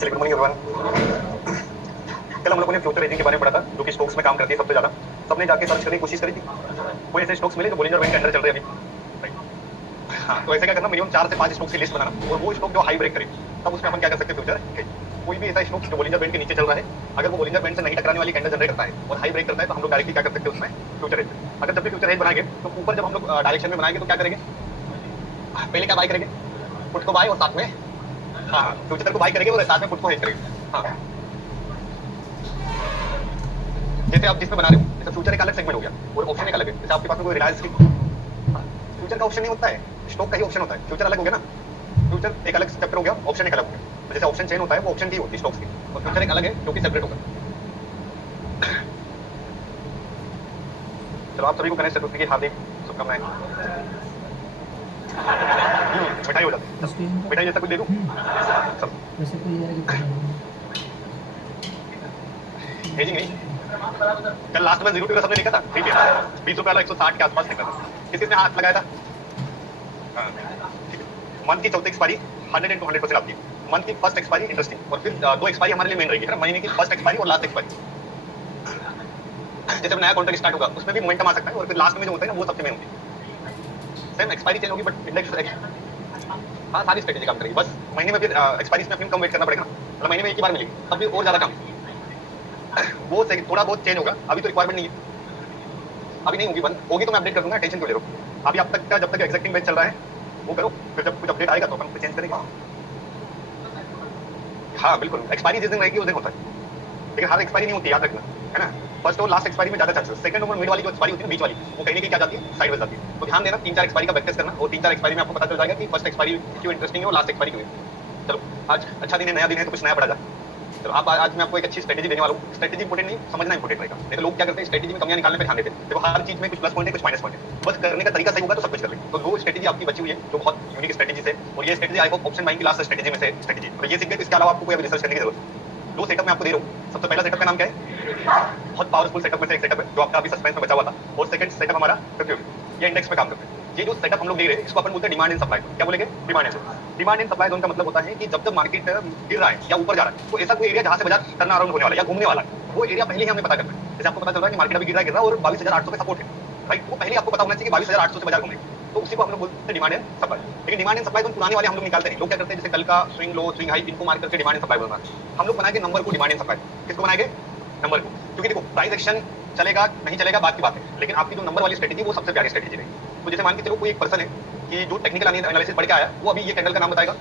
चलिए, good morning everyone. कल हम लोगों ने फ्यूचर हेजिंग के बारे में पढ़ा था, जो कि स्टॉक्स में काम करती है सबसे ज्यादा। सबने जाके सर्च करने की कोशिश करी थी, कोई ऐसे स्टॉक्स मिले जो बोलिंजर बैंड के अंडर चल रहे हैं अभी। राइट। हाँ, तो ऐसे क्या करना, मिनिमम 4 से 5 स्टॉक्स की लिस्ट बनाना, और वो स्टॉक जो हाई ब्रेक करे, तब उसमें अपन क्या कर सकते हैं, फ्यूचर कोई भी ऐसा स्टॉक जो बोलिंजर बैंड के नीचे चल रहा है, अगर वो बोलिंजर बैंड से नहीं टकराने वाली कैंडल जनरेट करता है और हाई ब्रेक करता है, तो हम लोग डायरेक्टली क्या कर सकते हैं उसमें, फ्यूचर हेज। अगर जब भी फ्यूचर हेज बनाएंगे तो ऊपर जब हम लोग डायरेक्शन में बनाएंगे तो क्या करेंगे, पहले क्या बाय करेंगे, पुट को बाय, और साथ में हाँ फ्यूचर को बाय करेंगे और साथ में पुट को हेज करेंगे। हाँ, जैसे आप जिसमें बना रहे हो, जैसे फ्यूचर एक अलग सेगमेंट हो गया और ऑप्शन एक अलग है। जैसे आपके पास में कोई रिलायंस की, फ्यूचर का ऑप्शन नहीं होता है, स्टॉक का ही ऑप्शन होता है। फ्यूचर अलग हो गया ना, फ्यूचर एक अलग चैप्टर हो गया, ऑप्शन एक अलग हो गया। तो जैसे ऑप्शन चेन होता है, वो ऑप्शन की होती है स्टॉक्स की, और फ्यूचर एक अलग है जो कि सेपरेट होगा। चलो, आप सभी को गणेश चतुर्थी की हार्दिक शुभकामनाएं। मिठाई हो जाती है, मिठाई जैसा कुछ दे दूं सब, वैसे तो ये है कि भेजिंग नहीं। कल लास्ट में 0 सबने लिखा था, ठीक है, 20 रुपए वाला 160 के आसपास लिखा था। किस किसने हाथ लगाया था? मंथ की चौथी एक्सपायरी 100 into 100% आपकी, मंथ की फर्स्ट एक्सपायरी इंटरेस्टिंग, और फिर 2 एक्सपायरी हमारे लिए मेन रहेगी, है ना, महीने की फर्स्ट एक्सपायरी और लास्ट एक्सपायरी। जैसे नया कॉन्ट्रैक्ट स्टार्ट होगा उसमें भी मोमेंटम आ सकता है, और फिर लास्ट में जो होता है ना, वो सबसे मेन होती है। सेम एक्सपायरी चेंज होगी बट इंडेक्स, हाँ सारी स्ट्रेटेजी काम करेगी, बस महीने में फिर एक्सपायरी में अपनी कम वेट करना पड़ेगा ना, मतलब महीने में एक ही बार मिलेगी, तब भी और ज्यादा काम वो थोड़ा बहुत चेंज होगा, अभी तो रिक्वायरमेंट नहीं है, अभी नहीं होगी, बंद होगी तो मैं अपडेट कर दूंगा, टेंशन क्यों ले रहे हो। अभी आप तक का जब तक एग्जैक्टिंग बैच चल रहा है वो करो, फिर जब कुछ अपडेट आएगा तो अपन चेंज करेंगे। हाँ बिल्कुल, एक्सपायरी जिस दिन रहेगी उस दिन होता है, लेकिन हर एक्सपायरी नहीं होती, याद रखना, है ना। फर्स्ट और लास्ट एक्सपायरी में ज्यादा चांसेस, सेकंड और मिड वाली जो एक्सपायरी होती है, बीच वाली, वो कहीं ना कहीं क्या जाती है, साइड में जाती है। तो ध्यान देना, 3-4 एक्सपायरी का बैक करना, और 3-4 एक्सपायरी में आपको पता चल जाएगा कि फर्स्ट एक्सपायरी क्यों इंटरेस्टिंग है और लास्ट एक्सपायरी क्यों है। चलो, आज अच्छा दिन है, नया दिन है, तो कुछ नया पड़ा जाए। चलो, आप आज मैं आपको एक अच्छी स्ट्रेटेजी देने वाला हूँ। स्ट्रेटेजी इंपोर्टेंट नहीं, समझना इंपोर्टेंट रहेगा। नहीं तो लोग क्या करते हैं, स्ट्रेटेजी में कमियां निकालने पे ध्यान देते हैं। देखो, हर चीज में कुछ प्लस पॉइंट है, कुछ माइनस पॉइंट है, बस करने का तरीका सही होगा तो सब कुछ कर लेंगे। तो 2 स्ट्रेटेजी आपकी बची हुई है जो बहुत यूनिक स्ट्रेटेजी है, और ये strategy I hope option buying की लास्ट स्ट्रेटेजी में से स्ट्रेटेजी, तो ये सीख गए, तो इसके अलावा आपको कोई अभी रिसर्च करने की जरूरत है। 2 सेटअप मैं आपको दे रहा हूँ। सबसे पहला सेटअप का नाम क्या है, बहुत पावरफुल सेटअप में से एक सेटअप है जो आपका अभी सस्पेंस में बचा हुआ था, और सेकंड सेटअप हमारा ये इंडेक्स पे काम करता है। ये जो सेटअप हम लोग दे रहे हैं, इसको अपन बोलते हैं डिमांड एंड सप्लाई। क्या बोलेंगे, demand and supply. Demand and supply zone का मतलब होता है कि जब जब मार्केट गिर रहा है या ऊपर जा रहा है, तो ऐसा कोई एरिया जहां से बाजार टर्न अराउंड होने वाला है या घूमने वाला है, वो एरिया पहले ही हमें पता करना है। जैसे आपको पता चल रहा है कि मार्केट अभी गिर रहा है और 22,800 पे सपोर्ट है, राइट, वो पहले आपको पता होना चाहिए कि 22,800 से बाजार घूमेगा, तो उसी को हम लोग बोलते हैं डिमांड एंड सप्लाई। लेकिन डिमांड एंड सप्लाई जोन पुराने वाले हम लोग निकालते नहीं। लोग क्या करते हैं, जैसे कल का स्विंग लो, स्विंग हाई, इनको मार्क करके डिमांड एंड सप्लाई बोलना। हम लोग बनाएंगे नंबर को डिमांड एंड सप्लाई। किसको बनाएंगे, नंबर को, क्योंकि देखो प्राइस एक्शन चलेगा नहीं चलेगा बात की बात है, लेकिन आपकी जो नंबर वाली स्ट्रेटेजी वो सबसे प्यारी स्ट्रेटेजी रहेगी। तो जैसे मान के चलो कोई एक पर्सन है कि जो टेक्निकल एनालिसिस पढ़ के आया, वो अभी ये कैंडल का नाम बताएगा,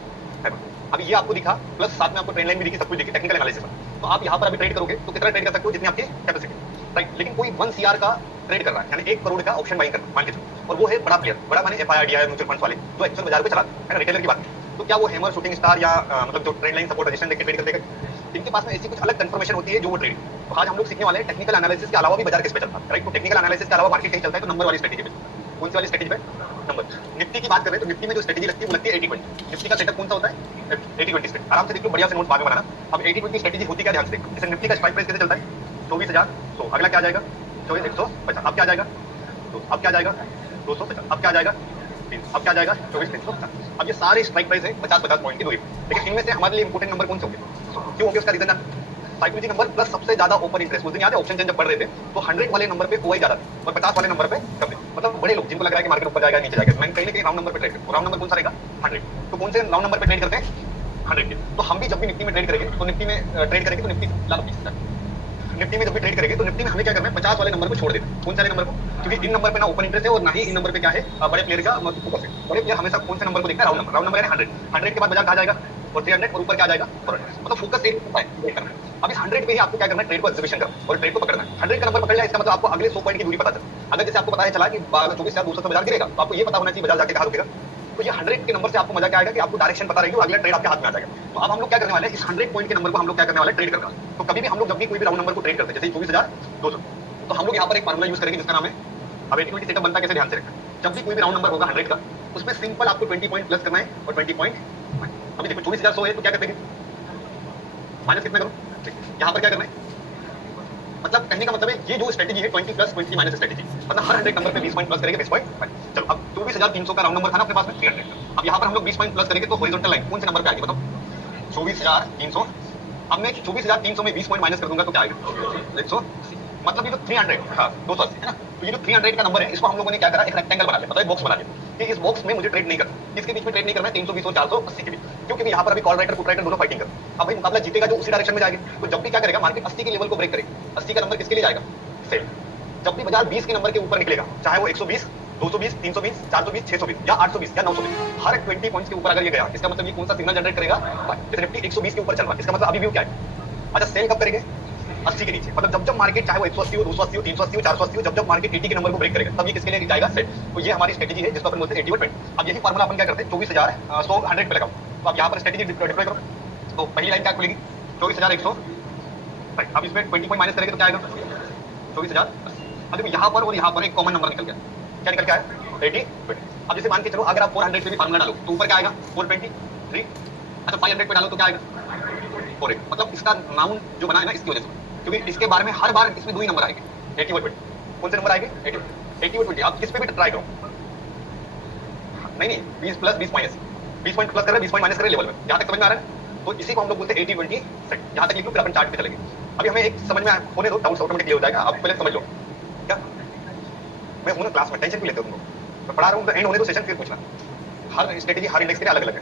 है ना? अभी ये आपको दिखा, प्लस साथ में आपको ट्रेंड लाइन भी दिखी, सब कुछ दिखी टेक्निकल एनालिसिस में, तो आप यहाँ पर अभी ट्रेड करोगे तो कितना ट्रेड कर सकते हो, जितनी आपकी कैपेसिटी, राइट। लेकिन कोई 1 CR का ट्रेड कर रहा है, यानी 1 करोड़ का ऑप्शन बाइंग करना मान के चलो, और वो है बड़ा प्लेयर, बड़ा माने FIRDI म्यूचुअल फंड्स वाले जो एक्चुअल बाजार पे चला है ना, रिटेलर की बात। तो क्या वो हैमर, शूटिंग स्टार या मतलब जो ट्रेंड लाइन सपोर्ट रेजिस्टेंस देख के ट्रेड करते हैं, इनके पास में ऐसी कुछ अलग कंफर्मेशन होती है जो वो ट्रेड। तो आज हम लोग सीखने वाले हैं टेक्निकल एनालिसिस के अलावा भी बाजार किस पे चलता है, राइट। तो टेक्निकल एनालिसिस के अलावा मार्केट कहीं चलता है, तो नंबर वाली स्ट्रेटेजी पे चलता है। कौन सी वाली स्ट्रेटेजी पे, नंबर। निफ्टी की बात करें तो निफ्टी में जो स्ट्रेटेजी लगती है वो लगती है 80-20। निफ्टी का सेटअप कौन सा होता है, 80-20 स्ट्रेटेजी। आराम से देख लो, बढ़िया से नोट बाद में बनाना। अब 80-20 स्ट्रेटेजी होती क्या, ध्यान से देखो। जैसे निफ्टी का स्ट्राइक प्राइस कैसे चलता है, 24,100। अगला क्या आ जाएगा, 24,150। अब क्या आ जाएगा, तो अब क्या आ जाएगा 250। अब क्या आ जाएगा 300। अब क्या आ जाएगा 24,350। अब ये सारे स्ट्राइक प्राइस है 50-50 पॉइंट की दूरी, लेकिन इनमें से हमारे लिए इंपोर्टेंट नंबर कौन से होंगे, क्यों होंगे, उसका रीजन जान, साइकोलॉजी नंबर प्लस सबसे ज्यादा ओपन इंटरेस्ट। उस दिन याद है ऑप्शन चेंज जब पढ़ रहे थे, तो 100 वाले नंबर पे ओआई ज्यादा था और 50 वाले नंबर पे कम थे। मतलब बड़े लोग जिनको लग रहा है कि मार्केट ऊपर जाएगा नीचे जाएगा, मैं कहीं ना कहीं राउंड नंबर पे ट्रेड करूं। राउंड नंबर कौन सा रहेगा, 100। तो कौन से राउंड नंबर पे ट्रेड करते हैं, 100 के। तो हम भी जब भी निफ्टी में ट्रेड करेंगे तो निफ्टी में ट्रेड करेंगे तो निफ्टी में जब भी ट्रेड करेंगे तो निफ्टी में हमें क्या करना है, 50 वाले नंबर को छोड़ देना है। कौन से नंबर को, क्योंकि इन नंबर पे ना ओपन इंटरेस्ट है और ना ही इन नंबर पे क्या है बड़े प्लेयर का फोकस है। बड़े प्लेयर हमेशा कौन से नंबर को देखना है, राउंड नंबर। राउंड नंबर यानी 100 के बाद बाजार कहा जाएगा, और 300 और ऊपर क्या आ जाएगा, 400। मतलब फोकस सेम होता है करना है। अब इस 100 पे ही आपको क्या करना है, ट्रेड को एग्जीक्यूशन करना और ट्रेड को पकड़ना है। 100 का नंबर पकड़ लिया, इसका मतलब आपको अगले 100 पॉइंट की दूरी पता चला। अगर जैसे आपको पता है चला कि 24,200 से बाजार गिरेगा, तो आपको ये पता होना चाहिए बाजार जाके कहां रुकेगा। तो ये 100 के नंबर से आपको मजा क्या आएगा कि आपको डायरेक्शन पता रहेगी और अगला ट्रेड आपके हाथ में आ जाएगा। तो अब हम लोग क्या करने वाले हैं, इस 100 पॉइंट के नंबर को हम लोग क्या करने वाले हैं, ट्रेड करना। तो कभी भी हम लोग जब भी कोई भी राउंड नंबर को ट्रेड करते हैं, जैसे 24,200, तो हम लोग यहाँ पर एक फार्मूला यूज करेंगे जिसका नाम है, अब 80-20 सेटअप बनता है कैसे, ध्यान से रखना। जब भी कोई भी राउंड नंबर होगा 100 का, उसमें सिंपल आपको 20 पॉइंट प्लस करना है और 20 पॉइंट। अभी देखो 24,100 है तो क्या करेंगे, माइनस कितना करो, यहाँ पर क्या करना है, मतलब कहने का मतलब है ये जो स्ट्रेटेजी है 20 प्लस 20 माइनस स्ट्रेटेजी, मतलब हर 100 नंबर पे 20 पॉइंट प्लस करेंगे 20 पॉइंट। चलो, अब 24,300 का राउंड नंबर था ना अपने पास में 300 का। अब यहाँ पर हम लोग 20 पॉइंट प्लस करेंगे तो हॉरिजॉन्टल लाइन कौन से नंबर पे आएगी बताओ, 24,300 अब मैं 24,300 में 20 पॉइंट माइनस कर दूंगा तो क्या आएगा 180, मतलब ये जो 300, हाँ 280 है ना, तो ये जो 300 का नंबर है इसको हम लोगों ने क्या करा, एक रेक्टेंगल बना लिया, मतलब एक बॉक्स बना लिया कि इस बॉक्स में मुझे ट्रेड नहीं करना, इसके बीच में ट्रेड नहीं करना है 320 और 480 के बीच, क्योंकि यहाँ पर अभी कॉल राइटर पुट राइटर दोनों फाइटिंग कर, अब भाई मुकाबला जीतेगा जो उसी डायरेक्शन में जाएगा, तो जब भी क्या करेगा मार्केट 80 के लेवल को ब्रेक करेगा, 80 का नंबर किसके लिए जाएगा, सेल। जब भी बाजार 20 के नंबर के ऊपर निकलेगा, चाहे वो 120, 220, 320, 420, 620 या 820 या 920, हर 20 पॉइंट्स के ऊपर अगर ये गया, इसका मतलब ये कौन सा सिग्नल जनरेट करेगा, जैसे निफ्टी 120 के ऊपर चल रहा है, इसका मतलब अभी व्यू क्या है, अच्छा सेल कब करेंगे 80 के नीचे, मतलब जब मार्केट चाहे वो 180 हो, 280 हो, 380 हो, 480 हो, जब मार्केट 80 के नंबर को ब्रेक करेगा तब ये किसके लिए जाएगा, सेल। तो ये हमारी स्ट्रेटेजी है जिसको अपन बोलते हैं 80/20। अब यही फार्मूला अपन क्या करते हैं 24,100 पे लगाओ, तो आप यहाँ पर स्ट्रेटेजी डिप्लॉय करो, तो पहली लाइन क्या खुलेगी 24,100, अब इसमें 20 पॉइंट माइनस करेंगे तो क्या आएगा 24,000। अब देखो यहाँ पर और यहाँ पर एक कॉमन नंबर निकल गया, क्या निकल के आया 80/20। अब जैसे मान के चलो अगर आप 400 से भी फार्मूला डालो तो ऊपर क्या आएगा 423, अच्छा 500 पे डालो तो क्या आएगा 4, मतलब इसका नाउन जो बना है ना इसकी वजह से, क्योंकि इसके बारे में हर बार इसमें दो ही नंबर आएंगे 80/20। कौन से नंबर आएंगे 80/20। आप किस पे भी ट्राई करो, नहीं 20 प्लस 20 माइनस, 20 पॉइंट प्लस कर रहे 20 पॉइंट माइनस कर रहे लेवल में, यहाँ तक समझ में आ रहा है, तो इसी को हम लोग बोलते हैं 80/20 सेट। यहाँ तक लिखो फिर अपन चार्ट पे चलेंगे। अभी हमें एक समझ में होने दो, डाउट्स ऑटोमेटिक क्लियर हो जाएगा, आप पहले समझ लो क्या, मैं हूं ना क्लास में, टेंशन क्यों लेते हो तुम लोग, मैं पढ़ा रहा हूँ, एंड होने दो सेशन फिर पूछना, हर स्ट्रेटेजी हर इंडेक्स के लिए अलग अलग है,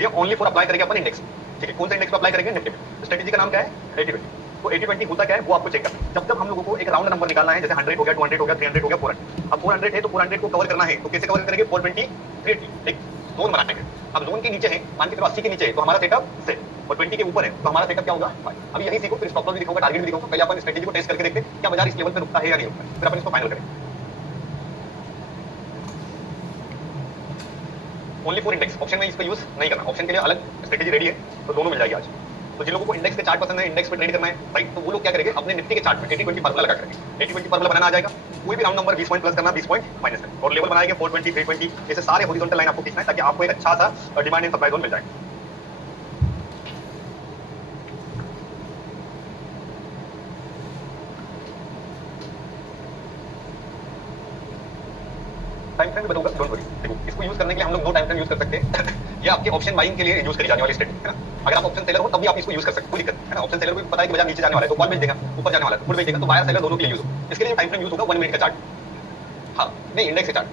ये ओनली फॉर अप्लाई करेंगे अपन इंडेक्स, ठीक है, कौन सा इंडेक्स पे अप्लाई करेंगे निफ्टी में, स्ट्रेटेजी का नाम क्या है 80/20। तो 80/20 होता क्या है वो आपको चेक करना है, जब हम लोगों को एक राउंड नंबर निकालना है, जैसे 100 हो गया, 200 हो गया, 300 हो गया, 400, अब 400 है तो 400 को कवर करना है, तो कैसे कवर करेंगे 420, 380, एक जोन बनाएंगे। अब जोन के नीचे है, मान के चलो 80 के नीचे है तो हमारा सेटअप सेट, और 20 के ऊपर है तो हमारा सेटअप क्या होगा, अभी यही सीखो, फिर स्टॉप लॉस भी दिखाऊंगा, टारगेट भी दिखाऊंगा, पहले अपन स्ट्रेटेजी को टेस्ट करके देखते हैं क्या बाजार इस लेवल पे रुकता है या नहीं रुकता है, फिर अपन इसको फाइनल करेंगे। ओनली फॉर इंडेक्स, ऑप्शन में इसका यूज नहीं करना, ऑप्शन के लिए अलग स्ट्रेटेजी रेडी है, तो दोनों मिल जाएगी आज। तो जिन लोगों को इंडेक्स के चार्ट पसंद है, इंडेक्स पे ट्रेड करना है, राइट, तो वो लोग क्या करेंगे अपने निफ्टी के चार्ट में 80/20 फार्मूला लगा करेंगे, 80/20 फार्मूला बनाना आ जाएगा, कोई भी राउंड नंबर 20 पॉइंट प्लस करना, 20 पॉइंट माइनस करना, और लेवल बनाएंगे 420, 320, ऐसे सारे हॉरिजॉन्टल लाइन आपको खींचना है ताकि आपको एक अच्छा सा डिमांड एंड सप्लाई जोन मिल जाए। टाइम फ्रेम बताऊंगा, डोंट वरी। देखो इसको यूज करने के लिए हम लोग दो टाइम फ्रेम यूज कर सकते हैं ये आपके ऑप्शन बाइंग के लिए यूज करी जाने वाली स्ट्रेटेजी है ना, अगर आप ऑप्शन सेलर हो तब भी आप इसको यूज कर सकते हैं, कोई दिक्कत है ना, ऑप्शन सेलर को पता है कि बाजार नीचे जाने वाला है तो कॉल बेच देगा, ऊपर जाने वाला है पुट बेच देगा, तो बायर सेलर दोनों के लिए यूज हो, इसके लिए टाइम फ्रेम यूज होगा 1 मिनट का चार्ट, हाँ नहीं इंडेक्स का चार्ट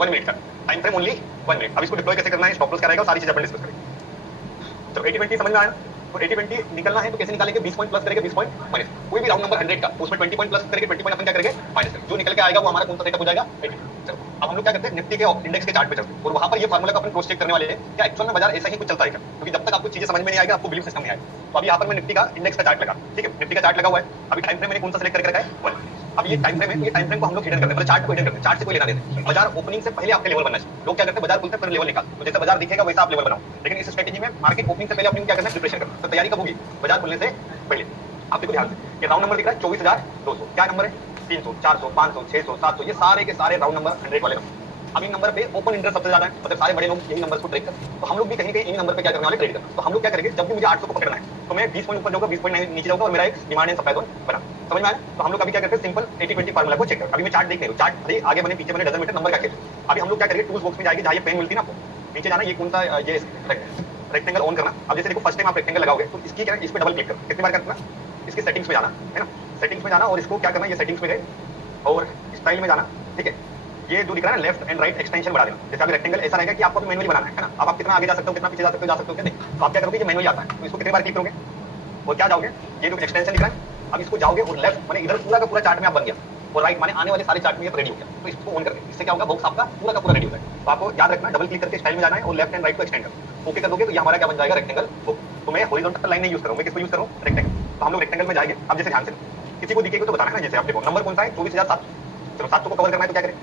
1 मिनट का टाइम फ्रेम ओनली 1 मिनट। अब इसको डिप्लॉय कैसे करना है, स्टॉप लॉस क्या रहेगा, सारी चीजें अपन डिस्कस करेंगे। तो 80/20 समझ में आया, तो 80/20 निकलना है तो कैसे निकालेंगे, 20 पॉइंट प्लस करेंगे 20 पॉइंट माइनस, कोई भी राउंड नंबर 100 का उसमें 20 पॉइंट प्लस करेंगे, 20 पॉइंट अपन क्या करेंगे माइनस करेंगे, जो निकल के आएगा वो हमारा कौन सा सेटअप हो जाएगा 80। चलो अब हम लोग क्या करते हैं निफ्टी के इंडेक्स के चार्ट पे चलते हैं और वहां पर ये फार्मूला का अपन क्रॉस चेक करने वाले हैं क्या एक्चुअल में बाजार ऐसा ही कुछ चलता है क्या, क्योंकि जब तक आपको चीजें समझ में नहीं आएगा आपको बिलीफ सिस्टम नहीं आएगा। तो अभी यहाँ पर मैं निफ्टी का इंडेक्स का चार्ट लगा, ठीक है, निफ्टी का चार्ट लगा हुआ है, अभी टाइम फ्रेम मैंने कौन सा सिलेक्ट करके रखा है 1। अब ये टाइम फ्रेम है, ये टाइम फ्रेम को हम लोग हिडन करते हैं, मतलब चार्ट को हिडन करते हैं, चार्ट से कोई लेना देना, बाजार ओपनिंग से पहले आपके लेवल बनना चाहिए। लोग क्या करते हैं बाजार खुलते हैं फिर लेवल निकाल, तो जैसे बाजार दिखेगा वैसा आप लेवल बनाओ, लेकिन इस स्ट्रेटेजी में मार्केट ओपनिंग से पहले अपनी क्या करना है प्रिपरेशन करना, तो तैयारी कब होगी बाजार खुलने से पहले। आप देखो ध्यान से, ये राउंड नंबर दिख रहा है 24,200, क्या नंबर है 300, 400, 500, 600, 700, ये सारे के सारे राउंड नंबर 100 वाले नंबर। अब इन नंबर पे ओपन इंटरेस्ट सबसे ज्यादा है, मतलब सारे बड़े लोग यही नंबर को ट्रेड करते हैं, तो हम लोग भी कहीं इन नंबर पे क्या करने वाले ट्रेड करना। तो हम लोग क्या करेंगे जब भी मुझे 800 को पकड़ना है तो मैं 20 पॉइंट ऊपर जाऊंगा, 20 पॉइंट नीचे जाऊंगा और मेरा एक डिमांड एंड सप्लाई जोन बना, समझ में आया। तो हम लोग अभी क्या करते हैं सिंपल 80/20 फार्मूला को चेक कर, अभी मैं चार्ट देख रहा हूं, चार्ट अरे आगे मैंने पीछे मैंने डजन मीटर नंबर का खेल। अभी हम लोग क्या करेंगे टूल्स बॉक्स में जाएंगे जहां ये पेन मिलती है ना, आपको नीचे जाना, ये कौन सा ये रेक्टेंगल ऑन करना। अब जैसे देखो फर्स्ट टाइम आप रेक्टेंगल लगाओगे तो इसकी क्या इस पे डबल क्लिक करो, कितनी बार करना, इसकी सेटिंग्स में जाना है ना, सेटिंग्स में जाना और इसको क्या करना, ये सेटिंग्स में गए और स्टाइल में जाना, ठीक है, ये जो दिख रहा है लेफ्ट एंड राइट एक्सटेंशन बढ़ा देना। जैसे अभी रेक्टेंगल ऐसा रहेगा कि आपको भी मैनुअली बनाना है ना, अब आप कितना आगे जा सकते हो कितना पीछे जा सकते हो क्या नहीं, तो आप क्या करोगे ये मैनुअली आता है, तो इसको कितनी बार क्लिक करोगे और क्या जाओगे, ये जो एक्सटेंशन दिख रहा है अब इसको जाओगे और लेफ्ट माने इधर पूरा का पूरा चार्ट में आप बन गया और राइट माने आने वाले सारे चार्ट में ये रेडी हो गया, तो इसको ऑन कर देंगे, इससे क्या होगा बॉक्स आपका पूरा का पूरा रेडी हो जाएगा। तो आपको याद रखना डबल क्लिक करके स्टाइल में जाना है और लेफ्ट एंड राइट को एक्सटेंड करना, ओके कर दोगे तो ये हमारा क्या बन जाएगा रेक्टेंगल बुक। तो मैं हॉरिजॉन्टल लाइन नहीं यूज करूंगा, किसको यूज करूं रेक्टेंगल। तो हम लोग रेक्टेंगल में जाएंगे, अब जैसे ध्यान से किसी को दिखेगा तो बताना है ना, जैसे आप देखो नंबर कौन सा है 24,700, चलो 700 को कवर करना है तो क्या करें,